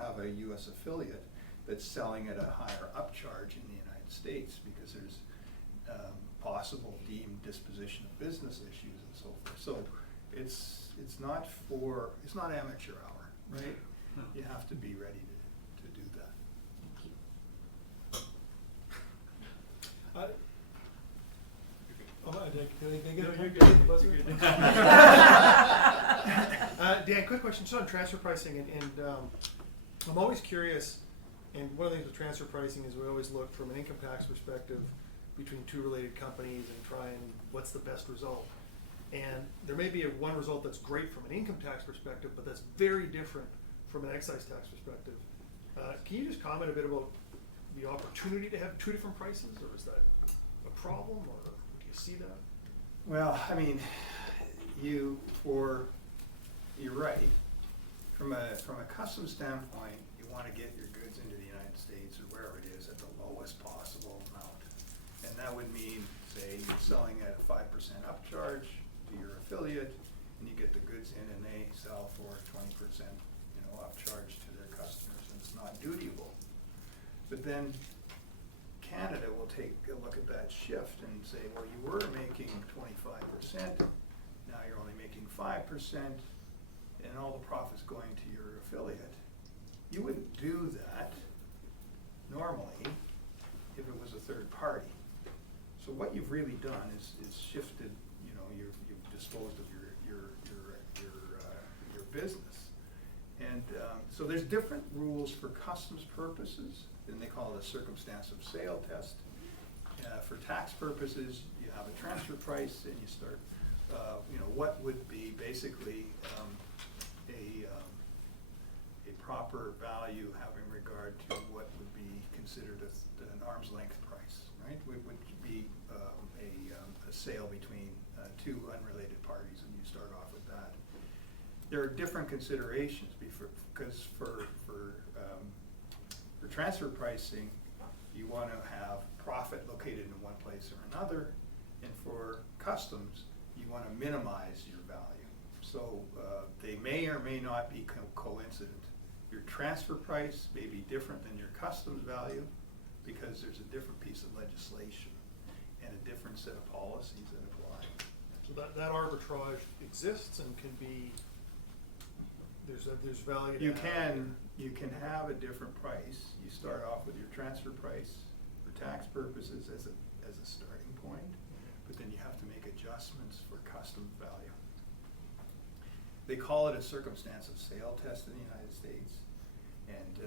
have a U.S. affiliate that's selling at a higher upcharge in the United States because there's possible deemed disposition of business issues and so forth. So it's not amateur hour, right? You have to be ready to do that. Dan, quick question. So on transfer pricing, and I'm always curious, and one of the things with transfer pricing is we always look from an income tax perspective between two related companies and try and what's the best result. And there may be one result that's great from an income tax perspective, but that's very different from an excise tax perspective. Can you just comment a bit about the opportunity to have two different prices, or is that a problem, or do you see that? Well, I mean, you're right. From a customs standpoint, you want to get your goods into the United States or wherever it is at the lowest possible amount. And that would mean, say, you're selling at a 5% upcharge to your affiliate, and you get the goods in and they sell for 20% upcharge to their customers, and it's not dutiable. But then Canada will take a look at that shift and say, well, you were making 25%, now you're only making 5%, and all the profit's going to your affiliate. You wouldn't do that normally if it was a third party. So what you've really done is shifted, you've disposed of your business. And so there's different rules for customs purposes, and they call it a circumstance of sale test. For tax purposes, you have a transfer price, and you start, what would be basically a proper value having regard to what would be considered an arm's length price, right? It would be a sale between two unrelated parties, and you start off with that. There are different considerations because for transfer pricing, you want to have profit located in one place or another, and for customs, you want to minimize your value. So they may or may not be coincident. Your transfer price may be different than your customs value because there's a different piece of legislation and a different set of policies that apply. So that arbitrage exists and can be there's value to You have. can have a different price. You start off with your transfer price for tax purposes as a starting point, but then you have to make adjustments for custom value. They call it a circumstance of sale test in the United States, and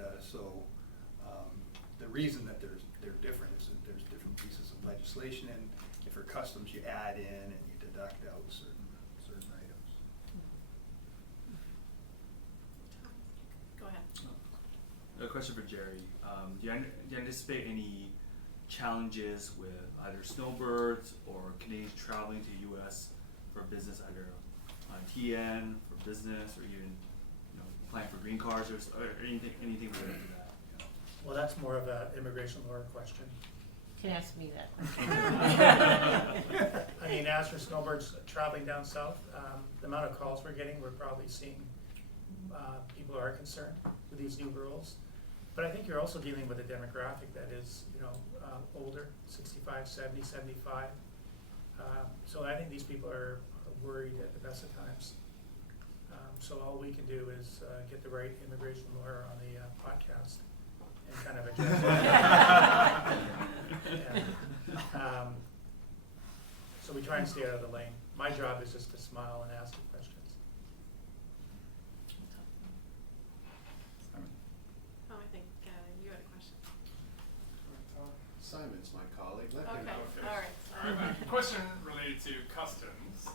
the reason that they're different is that there's different pieces of legislation, and for customs you add in and you deduct out certain items. Go ahead. A question for Jerry. Do you anticipate any challenges with either snowbirds or Canadians traveling to the U.S. for business, either on TN, for business, or even applying for green cards or anything related to that? Well, that's more of an immigration lawyer question. Can ask me that. I mean, as for snowbirds traveling down south, the amount of calls we're getting, we're probably seeing people are concerned with these new rules. But I think you're also dealing with a demographic that is, older, 65, 70, 75. So I think these people are worried at the best of times. So all we can do is get the right immigration lawyer on the podcast and kind of address it. So we try and stay out of the lane. My job is just to smile and ask the questions. Simon? Oh, I think you had a question. Simon's my colleague. Let him Okay, know. all right. Question related to customs,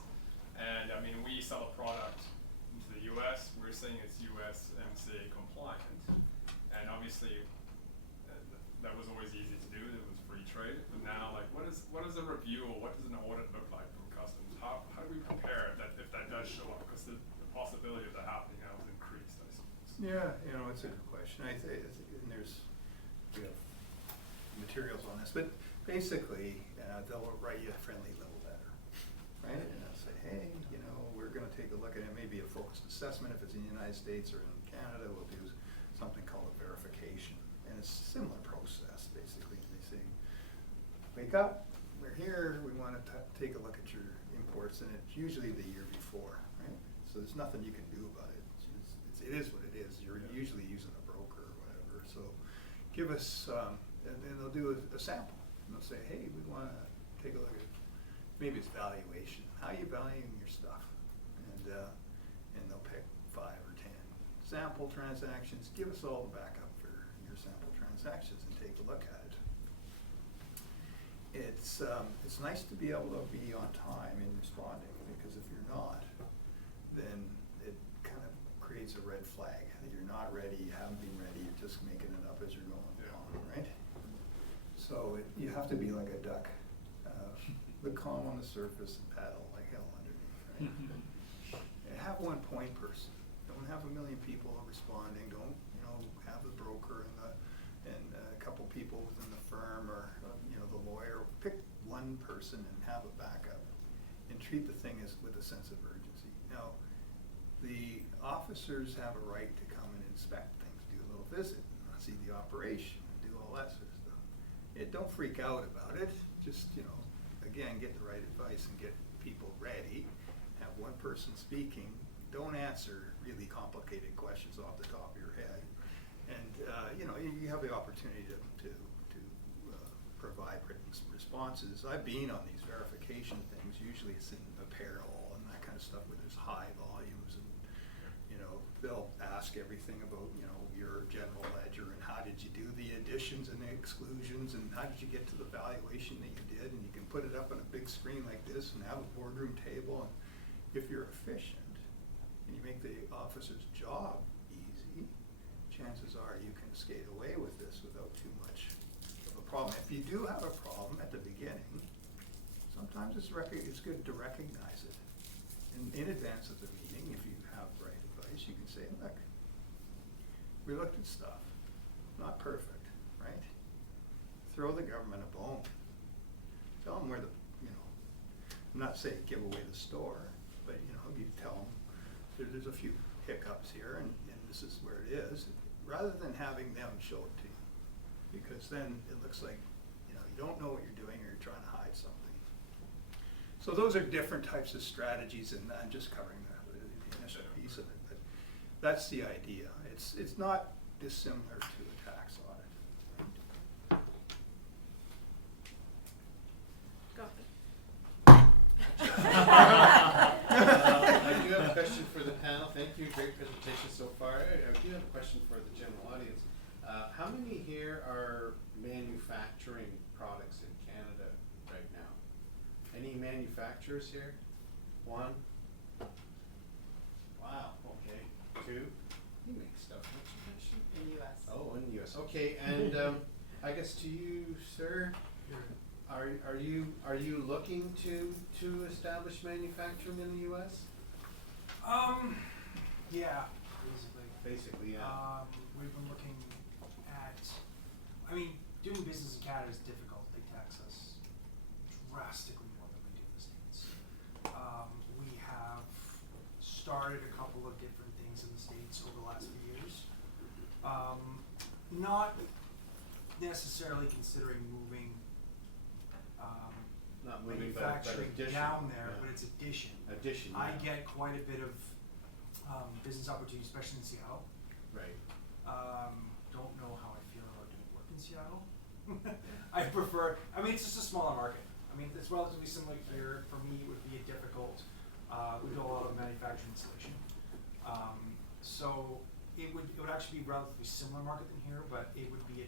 and I mean, we sell a product into the U.S. We're saying it's USMCA compliant, and obviously that was always easy to do. It was free trade, but now, like, what is a review or what does an audit look like from customs? How do we prepare that if that does show up? Because the possibility of that happening now is increased, I suppose. Yeah, it's a good question. I think, and we have materials on this, but basically, they'll write you a friendly little letter, right? And they'll say, hey, we're going to take a look at it. Maybe a focused assessment if it's in the United States or in Canada. We'll do something called a verification, and it's a similar process. Basically, they say, wake up, we're here. We want to take a look at your imports, and it's usually the year before, right? So there's nothing you can do about it. It is what it is. You're usually using a broker or whatever. So give us, and then they'll do a sample. And they'll say, hey, we want to take a look at, maybe it's valuation. How are you valuing your stuff? And they'll pick 5 or 10 sample transactions. Give us all the backup for your sample transactions and take a look at it. It's nice to be able to be on time in responding, because if you're not, then it kind of creates a red flag that you're not ready, you haven't been ready, you're just making it up as you're going along, right? So you have to be like a duck, look calm on the surface and paddle like hell underneath, right? And have one point person. Don't have a million people responding. Don't have the broker and a couple people within the firm or the lawyer. Pick one person and have a backup, and treat the thing with a sense of urgency. Now, the officers have a right to come and inspect things, do a little visit, see the operation, do all that sort of stuff. Don't freak out about it. Just again, get the right advice and get people ready. Have one person speaking. Don't answer really complicated questions off the top of your head. And you have the opportunity to provide written responses. I've been on these verification things. Usually it's in apparel and that kind of stuff where there's high volumes, and they'll ask everything about your general ledger and how did you do the additions and the exclusions and how did you get to the valuation that you did, and you can put it up on a big screen like this and have a boardroom table, and if you're efficient and you make the officer's job easy, chances are you can skate away with this without too much of a problem. If you do have a problem at the beginning, sometimes it's good to recognize it in advance of the meeting. If you have the right advice, you can say, look, we looked at stuff, not perfect, right? Throw the government a bone. Tell them where I'm not saying give away the store, but you tell them there's a few hiccups here and this is where it is, rather than having them show it to you, because then it looks like you don't know what you're doing or you're trying to hide something. So those are different types of strategies, and I'm just covering the initial piece of it. But That's the idea. It's not dissimilar to a tax audit. Go ahead. I do have a question for the panel. Thank you, great presentation so far. I do have a question for the general audience. How many here are manufacturing products in Canada right now? Any manufacturers here? One? Wow, okay. Two? You make stuff, don't you, Ashley? In the US. Oh, in the US. Okay, and I guess to you, sir, are you looking to establish manufacturing in the US? Yeah, basically. Basically, yeah. We've been looking at, I mean, doing business in Canada is difficult. They tax us drastically more than we do in the States. We have started a couple of different things in the States over the last few years. Not necessarily considering moving Not moving, but manufacturing addition. down there, Yeah. but it's addition. Addition, I yeah. get quite a bit of business opportunities, especially in Seattle. Right. Don't know how I feel about doing work in Seattle. I prefer, I mean, it's just a smaller market. I mean, it's relatively similar here. For me, it would be a difficult, we do a lot of manufacturing installation. So it would actually be a relatively similar market than here, but it would be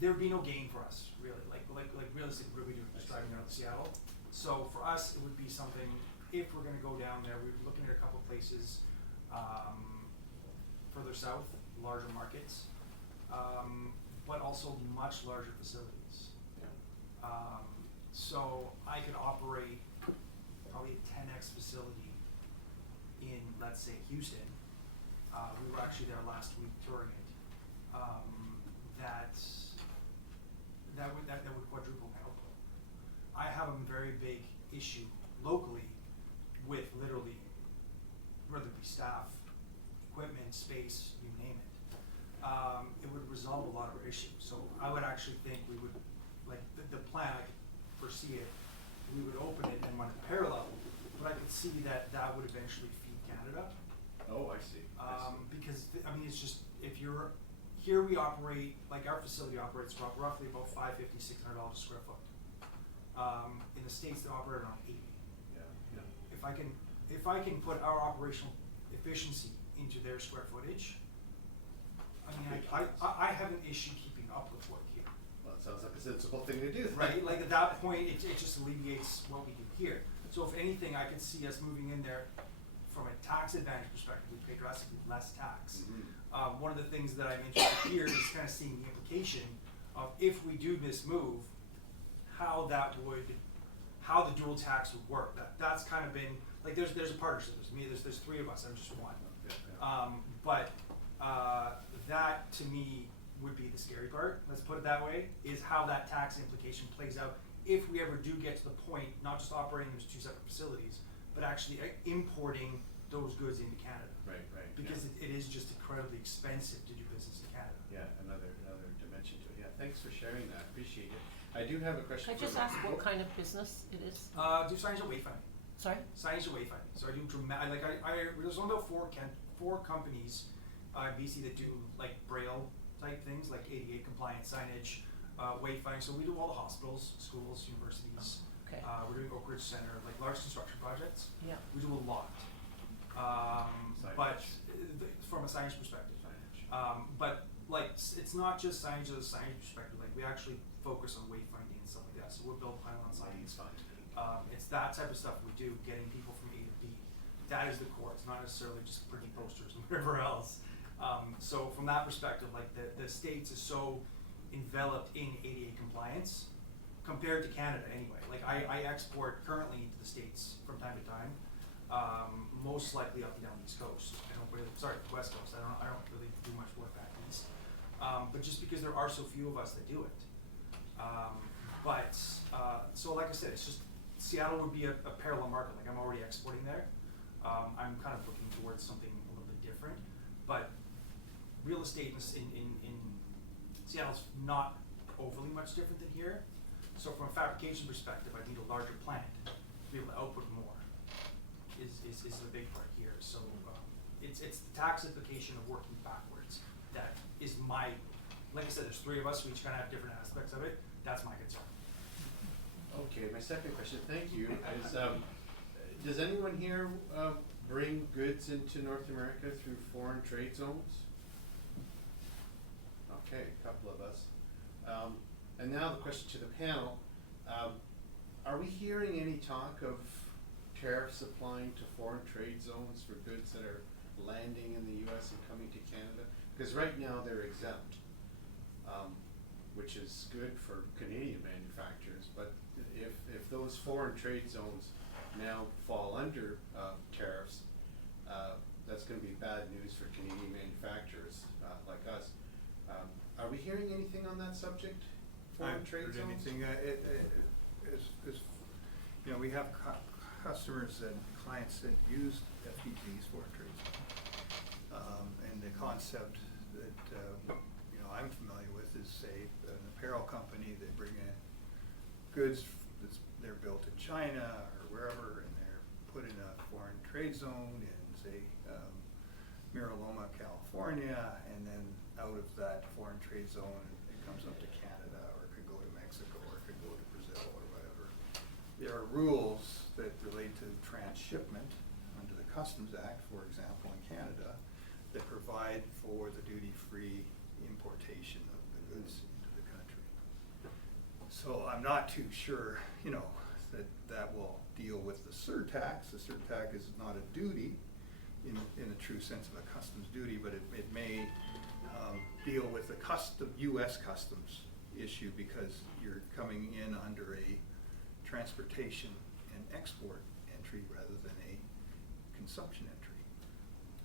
there would be no gain for us, really. Like realistically, what are we doing? Just driving out to Seattle. So for us, it would be something, if we're gonna go down there, we're looking at a couple places, further south, larger markets, but also much larger facilities. Yeah. So I could operate probably a 10x facility in, let's say, Houston. We were actually there last week touring it. That would quadruple my output. I have a very big issue locally with literally, whether it be staff, equipment, space, you name it. It would resolve a lot of our issues. So I would actually think we would, like the plan, I could foresee it, we would open it and run it parallel, but I could see that would eventually feed Canada. Oh, I see. Because, I mean, it's just, if you're, here we operate, like our facility operates roughly about $550, $600 a square foot. In the States, they operate around 80. Yeah, yeah. If I can put our operational efficiency into their square footage, I mean, I have an issue keeping up with work here. Well, it sounds like a sensible thing to do. Right, like at that point, it just alleviates what we do here. So if anything, I could see us moving in there from a tax advantage perspective, we pay drastically less tax. Mm-hmm. One of the things that I'm interested here is kind of seeing the implication of if we do this move, how the dual tax would work. That's kind of been, like there's a partnership, there's me, there's three of us, I'm just one. Yeah, yeah. But that to me would be the scary part, let's put it that way, is how that tax implication plays out if we ever do get to the point, not just operating as two separate facilities, but actually importing those goods into Canada. Right, right. Because it is just incredibly expensive to do business in Canada. Yeah, another dimension to it. Yeah, thanks for sharing that. Appreciate it. I do have a question. Can I just ask what kind of business it is? Do signage and wayfinding. Sorry? Signage and wayfinding. So I do there's only about four companies in BC that do like Braille type things, like ADA compliant signage, wayfinding. So we do all the hospitals, schools, universities. Okay. We're doing Oak Ridge Center, like large construction projects. Yeah. We do a lot. But from a signage perspective. But like it's not just signage as a signage perspective. Like we actually focus on wayfinding and stuff like that. So we'll build pylon signs. It's that type of stuff we do, getting people from A to B. That is the core. It's not necessarily just pretty posters and whatever else. So from that perspective, like the States is so enveloped in ADA compliance compared to Canada anyway. Like I export currently to the States from time to time, most likely up and down the East Coast. The West Coast. I don't really do much work back east. But just because there are so few of us that do it. So like I said, it's just, Seattle would be a parallel market. Like I'm already exporting there. I'm kind of looking towards something a little bit different. But real estate in Seattle's not overly much different than here. So from a fabrication perspective, I need a larger plant to be able to output more. is the big part here. So it's the tax implication of working backwards that is like I said, there's three of us, we each kind of have different aspects of it. That's my concern. Okay, my second question, thank you, is does anyone here bring goods into North America through foreign trade zones? Okay, a couple of us. And now the question to the panel, are we hearing any talk of tariffs applying to foreign trade zones for goods that are landing in the US and coming to Canada? Because right now they're exempt, which is good for Canadian manufacturers, but if those foreign trade zones now fall under tariffs, that's going to be bad news for Canadian manufacturers like us. Are we hearing anything on that subject? Foreign trade heard zones? anything. You know, we have customers and clients that use FTZs, foreign trade zones. And the concept that you know I'm familiar with is, say, an apparel company. They bring in goods they're built in China or wherever, and they're put in a foreign trade zone in, say, Miraloma, California, and then out of that foreign trade zone it comes up to Canada, or it could go to Mexico, or it could go to Brazil, or whatever. There are rules that relate to transshipment under the Customs Act, for example, in Canada, that provide for the duty-free importation of the goods into the country. So I'm not too sure, you know, that will deal with the surtax. The surtax is not a duty in the true sense of a customs duty, but it may deal with the U.S. customs issue, because you're coming in under a transportation and export entry rather than a consumption entry.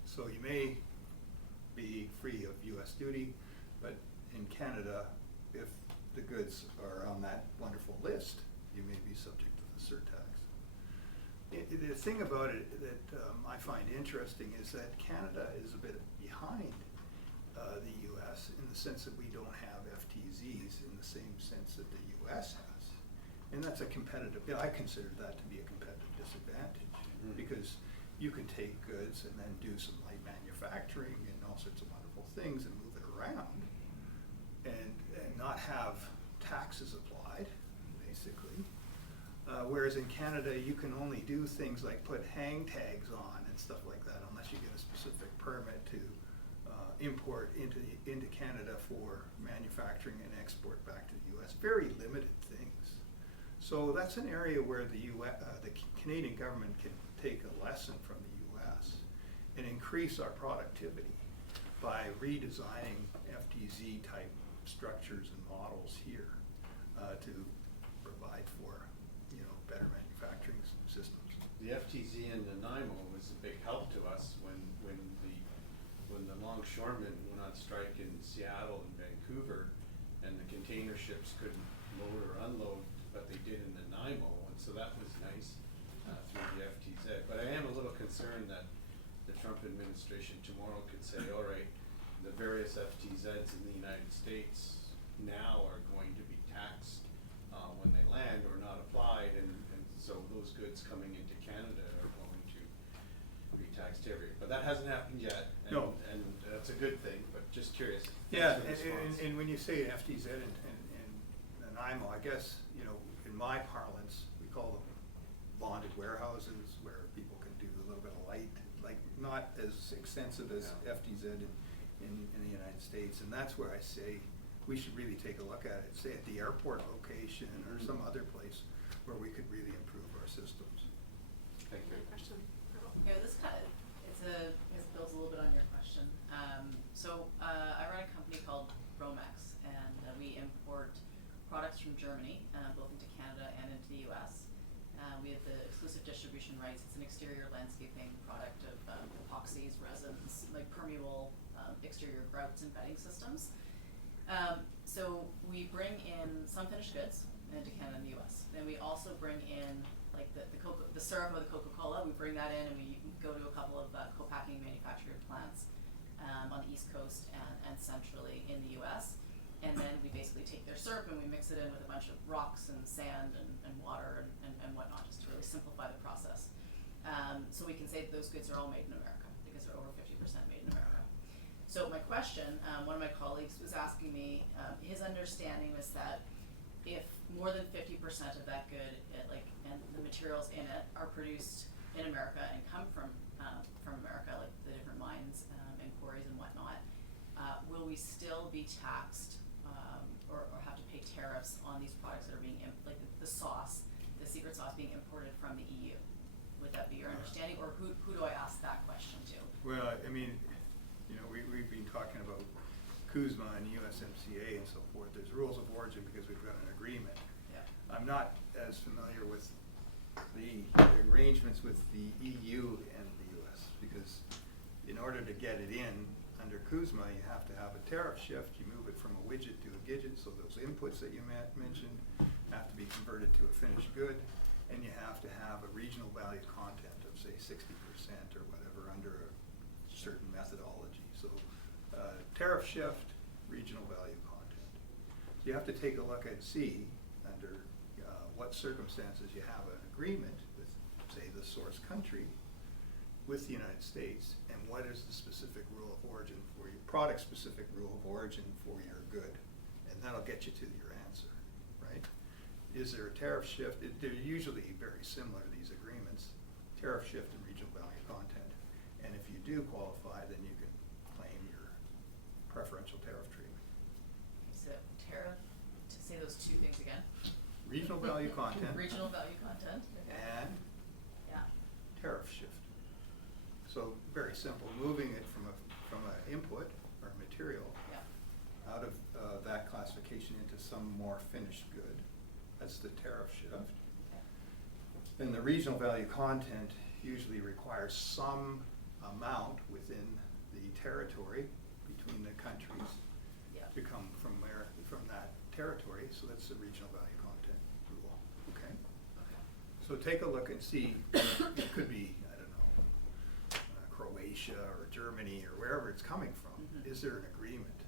So you may be free of U.S. duty, but in Canada, if the goods are on that wonderful list, you may be subject to the surtax. The thing about it that I find interesting is that Canada is a bit behind the U.S. in the sense that we don't have FTZs in the same sense that the U.S. has. And that's a competitive, I consider that to be a competitive disadvantage, because you can take goods and then do some light manufacturing and all sorts of wonderful things and move it around and not have taxes applied, basically. Whereas in Canada, you can only do things like put hang tags on and stuff like that, unless you get a specific permit to import into Canada for manufacturing and export back to the U.S. Very limited things. So that's an area where the Canadian government can take a lesson from the U.S. and increase our productivity by redesigning FTZ type structures and models here to provide for, you know, better manufacturing systems. The FTZ and Nanaimo was a big help to us when the longshoremen went on strike in Seattle and Vancouver, and the container ships couldn't load or unload, but they did in Nanaimo, and so that was nice through the FTZ. But I am a little concerned that the Trump administration tomorrow could say, all right, the various FTZs in the United States now are going to be taxed when they land, or not applied, and so those goods coming into Canada are going to be taxed everywhere. But that hasn't happened yet, and, No. and that's a good thing, but just curious. Yeah, Thanks for the response. and when you say FTZ and Nanaimo, I guess, you know, in my parlance, we call them bonded warehouses, where people can do a little bit of light, like not as extensive as FTZ in the United States. And that's where I say we should really take a look at it, say at the airport location or some other place where we could really improve our systems. Thank you. Good question. Yeah, this kind of, it builds a little bit on your question. I run a company called Romex, and we import products from Germany, both into Canada and into the US. We have the exclusive distribution rights. It's an exterior landscaping product of epoxies, resins, like permeable exterior grouts and bedding systems. So we bring in some finished goods into Canada and the US. Then we also bring in like the syrup of the Coca-Cola. We bring that in, and we go to a couple of co-packing manufacturing plants on the East Coast and centrally in the US. And then we basically take their syrup and we mix it in with a bunch of rocks and sand and water and whatnot, just to really simplify the process. So we can say that those goods are all made in America because they're over 50% made in America. So my question, one of my colleagues was asking me, his understanding was that if more than 50% of that good, and the materials in it are produced in America and come from America, like the different mines and quarries and whatnot, will we still be taxed or have to pay tariffs on these products that are being like the sauce, the secret sauce being imported from the EU? Would that be your understanding, or who do I ask that question to? Well, I mean, we've been talking about CUSMA and USMCA and so forth. There's rules of origin because we've got an agreement. Yeah. I'm not as familiar with the arrangements with the EU and the US, because in order to get it in under CUSMA, you have to have a tariff shift. You move it from a widget to a gidget, so those inputs that you mentioned have to be converted to a finished good, and you have to have a regional value content of, say, 60% or whatever under a certain methodology. So tariff shift, regional value content. So you have to take a look and see under what circumstances you have an agreement with, say, the source country with the United States, and what is the specific rule of origin for your product-specific rule of origin for your good, and that'll get you to your answer, right? Is there a tariff shift? They're usually very similar, these agreements, tariff shift and regional value content. And if you do qualify, then you can claim your preferential tariff treatment. So tariff, to say those two things again. Regional value content. Regional value content. Okay. And Yeah. tariff shift. So very simple, moving it from an input or material Yeah. out of that classification into some more finished good. That's the tariff shift. Okay. And the regional value content usually requires some amount within the territory between the countries Yeah. to come from that territory. So that's the regional value content rule. Okay. Okay. So take a look and see. It could be, I don't know, Croatia or Germany or wherever it's coming from. Mhm. Is there an agreement?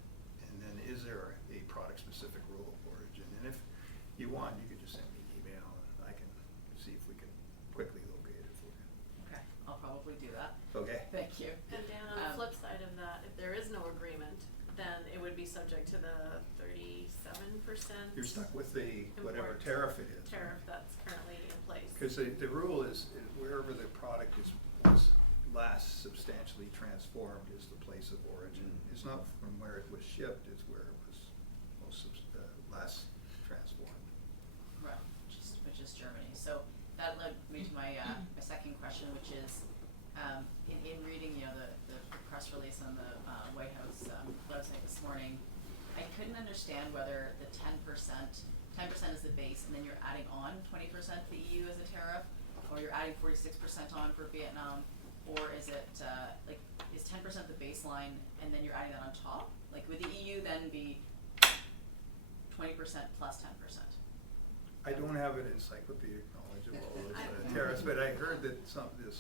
And then is there a product-specific rule of origin? And if you want, you could just send me an email and I can see if we can quickly locate it for you. Okay. I'll probably do that. Okay? Thank you. And Dan, on the flip side of that, if there is no agreement, then it would be subject to the 37%. You're stuck with the whatever import tariff it is. Tariff that's currently in place. Because the rule is wherever the product was last substantially transformed is the place of origin. It's not from where it was shipped, it's where it was last transformed. Right, which is Germany. So that led me to my my second question, which is in reading the press release on the White House website this morning, I couldn't understand whether the 10% is the base, and then you're adding on 20% to the EU as a tariff, or you're adding 46% on for Vietnam, or is it is 10% the baseline and then you're adding that on top? Like, would the EU then be 20% plus 10%? I don't have it encyclopedic knowledgeable as tariffs, but I heard that some of the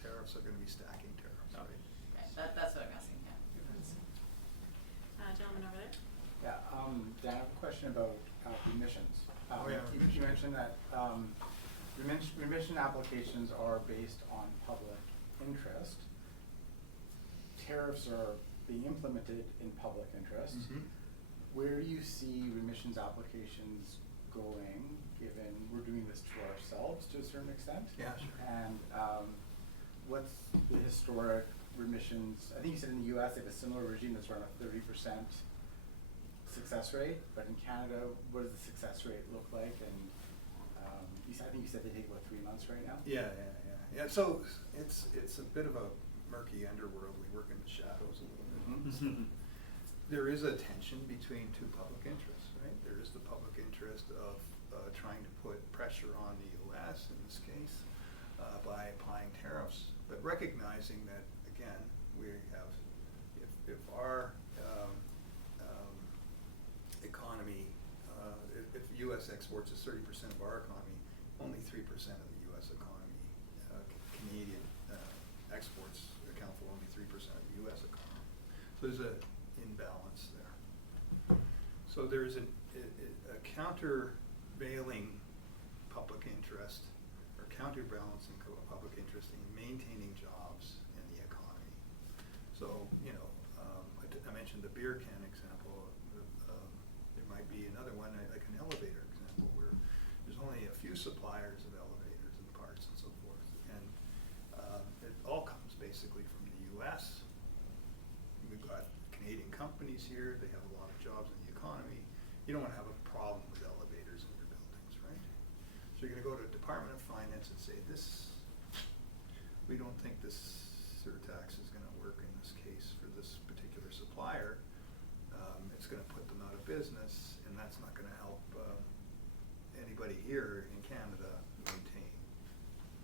tariffs are going to be stacking tariffs, right? Okay, that's what I'm asking, yeah. Gentleman over there. Yeah, Dan, I have a question about remissions. Oh, yeah, You mentioned that remission applications are based on public interest. Tariffs are being implemented in public interest. Mhm. Where do you see remissions applications going, given we're doing this to ourselves to a certain extent? Yeah, sure. And what's the historic remissions? I think you said in the US they have a similar regime that's around a 30% success rate, but in Canada, what does the success rate look like? And I think you said they take about 3 months right now? Yeah. So it's a bit of a murky underworld. We work in the shadows a little bit. Mm-hmm. There is a tension between two public interests, right? There is the public interest of trying to put pressure on the U.S. in this case by applying tariffs, but recognizing that, again, we have, if our economy, if U.S. exports is 30% of our economy, only 3% of the U.S. economy, Canadian exports account for only 3% of the U.S. economy. So there's an imbalance there. So there's a countervailing public interest or counterbalancing public interest in maintaining jobs in the economy. So, you know, I mentioned the beer can example. There might be another one, like an elevator example, where there's only a few suppliers of elevators and parts and so forth. And it all comes basically from the US. We've got Canadian companies here, they have a lot of jobs in the economy. You don't want to have a problem with elevators in your buildings, right? So you're going to go to the Department of Finance and say, we don't think this surtax is going to work in this case for this particular supplier. It's going to put them out of business, and that's not going to help anybody here in Canada maintain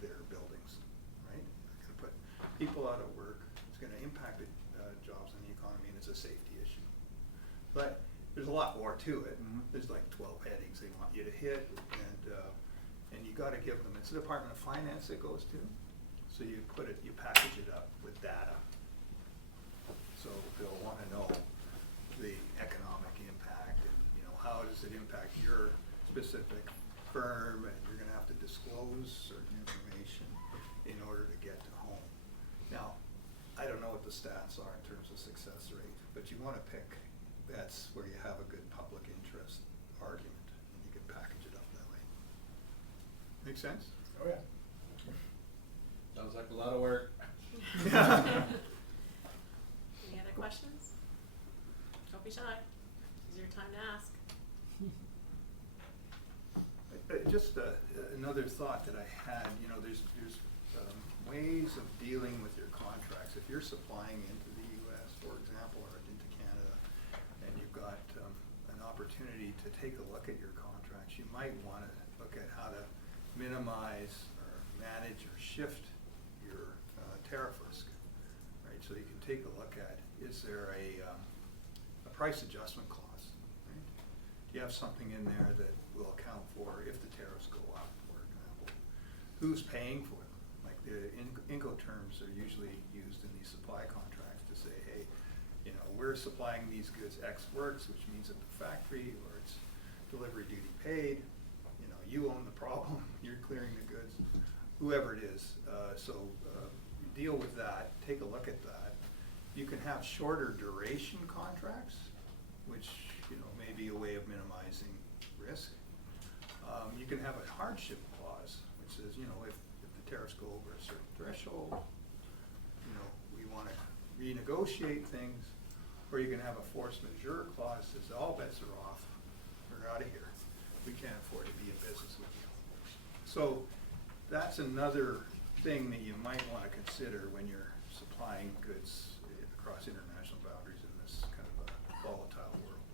their buildings, right? It's going to put people out of work. It's going to impact jobs in the economy, and it's a safety issue. But there's a lot more to it. There's like 12 headings they want you to hit, and you got to give them. It's the Department of Finance it goes to, so you package it up with data. So they'll want to know the economic impact, and you know, how does it impact your specific firm, and you're going to have to disclose certain information in order to get to home. Now, I don't know what the stats are in terms of success rate, but you want to pick bets where you have a good public interest argument, and you can package it up that way. Make sense? Oh yeah. Sounds like a lot of work. Any other questions? Don't be shy. This is your time to ask. Just another thought that I had, you know, there's ways of dealing with your contracts. If you're supplying into the US, for example, or into Canada, and you've got an opportunity to take a look at your contracts, you might want to look at how to minimize or manage or shift your tariff risk, right? So you can take a look at, is there a price adjustment clause, right? Do you have something in there that will account for if the tariffs go up, for example? Who's paying for them? Like the Incoterms are usually used in these supply contracts to say, hey, you know, we're supplying these goods X works, which means at the factory, or it's delivery duty paid. You know, you own the problem, you're clearing the goods, whoever it is. Deal with that, take a look at that. You can have shorter duration contracts, which, you know, may be a way of minimizing risk. You can have a hardship clause, which says, you know, if the tariffs go over a certain threshold, you know, we want to renegotiate things. Or you can have a force majeure clause that says all bets are off, we're out of here. We can't afford to be in business with you. So that's another thing that you might want to consider when you're supplying goods across international boundaries in this kind of a volatile world.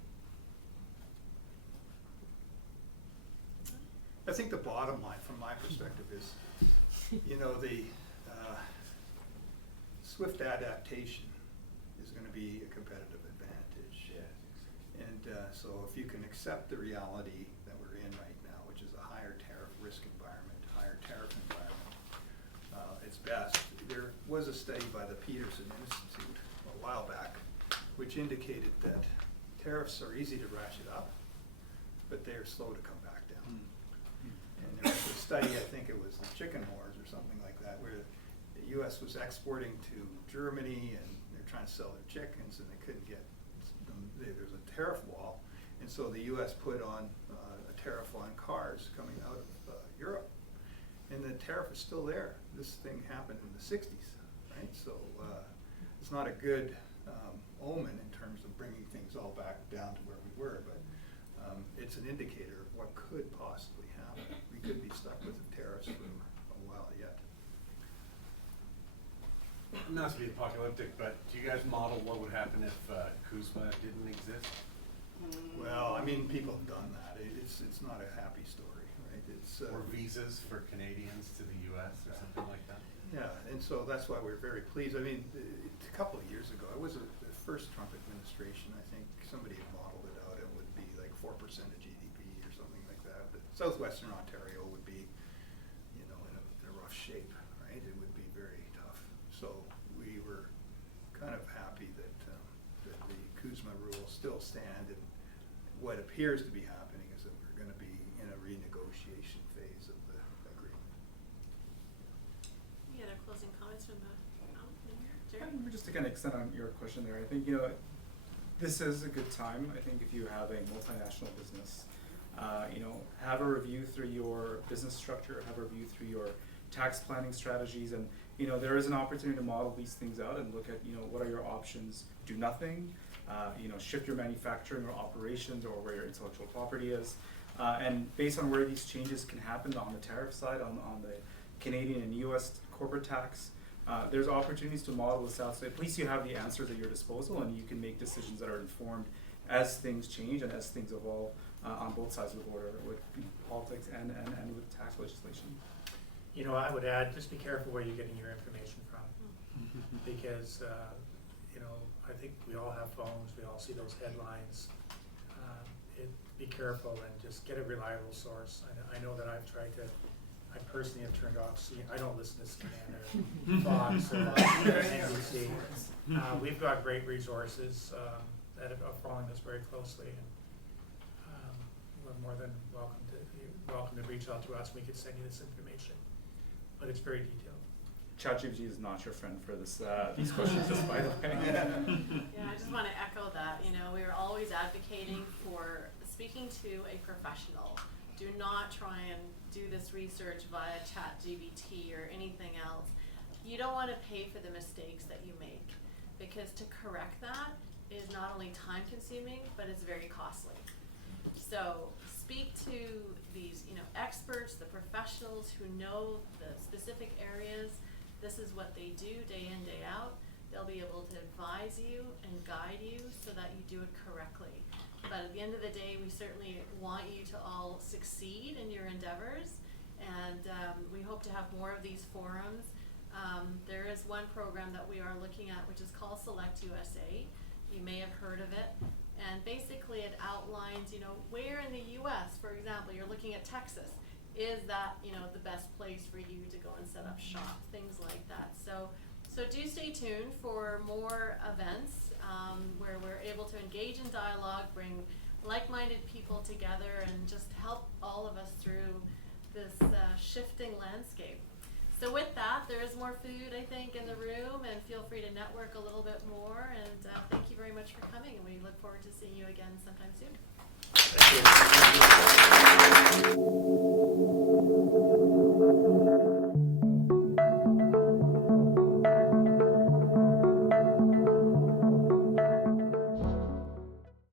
I think the bottom line from my perspective is, you know, the swift adaptation is going to be a competitive advantage. Yeah. And so if you can accept the reality that we're in right now, which is a higher tariff risk environment, higher tariff environment, it's best. There was a study by the Peterson Institute a while back which indicated that tariffs are easy to ratchet up, but they are slow to come back down. And there was a study, I think it was the chicken wars or something like that, where the US was exporting to Germany and they're trying to sell their chickens and they couldn't get them. There was a tariff wall, and so the US put on a tariff on cars coming out of Europe. And the tariff is still there. This thing happened in the 60s, right? So it's not a good omen in terms of bringing things all back down to where we were, but it's an indicator of what could possibly happen. We could be stuck with the tariffs for a while yet. Not to be apocalyptic, but do you guys model what would happen if CUSMA didn't exist? Well, I mean, people have done that. It's not a happy story, right? It's Or visas for Canadians to the US or something like that? yeah, and so that's why we're very pleased. I mean, a couple of years ago, it was the first Trump administration, I think somebody had modeled it out. It would be like 4% of GDP or something like that. But Southwestern Ontario would be, you know, in a rough shape, right? It would be very tough. So we were kind of happy that the CUSMA rules still stand, and what appears to be happening is that we're going to be in a renegotiation phase of the agreement. Jerry? Just to kind of extend on your question there, I think, this is a good time. I think if you have a multinational business, have a review through your business structure, have a review through your tax planning strategies, and there is an opportunity to model these things out and look at what are your options. Do nothing, shift your manufacturing or operations or where your intellectual property is, and based on where these changes can happen on the tariff side, on the Canadian and U.S. corporate tax, there's opportunities to model this out, so at least you have the answers at your disposal and you can make decisions that are informed as things change and as things evolve on both sides of the border with politics and with tax legislation. I would add, just be careful where you're getting your information from, because I think we all have phones, we all see those headlines. Be careful and just get a reliable source. I know that I've tried to. I personally have turned off. I don't listen to CNN or Fox or NBC. We've got great resources that are following this very closely, and we're more than welcome to reach out to us. We could send you this information, but it's very detailed. ChatGPT is not your friend for this these questions, just by the way. Yeah, I just want to echo that. We are always advocating for speaking to a professional. Do not try and do this research via ChatGPT or anything else. You don't want to pay for the mistakes that you make, because to correct that is not only time consuming, but it's very costly. So speak to these experts, the professionals who know the specific areas. This is what they do day in, day out. They'll be able to advise you and guide you so that you do it correctly. But at the end of the day, we certainly want you to all succeed in your endeavors, and we hope to have more of these forums. There is one program that we are looking at, which is called Select USA. You may have heard of it, and basically it outlines, where in the U.S., for example, you're looking at Texas, is that the best place for you to go and set up shop, things like that. So do stay tuned for more events where we're able to engage in dialogue, bring like-minded people together, and just help all of us through this shifting landscape. So with that, there is more food, I think, in the room, and feel free to network a little bit more. And thank you very much for coming, and we look forward to seeing you again sometime soon. Thank you.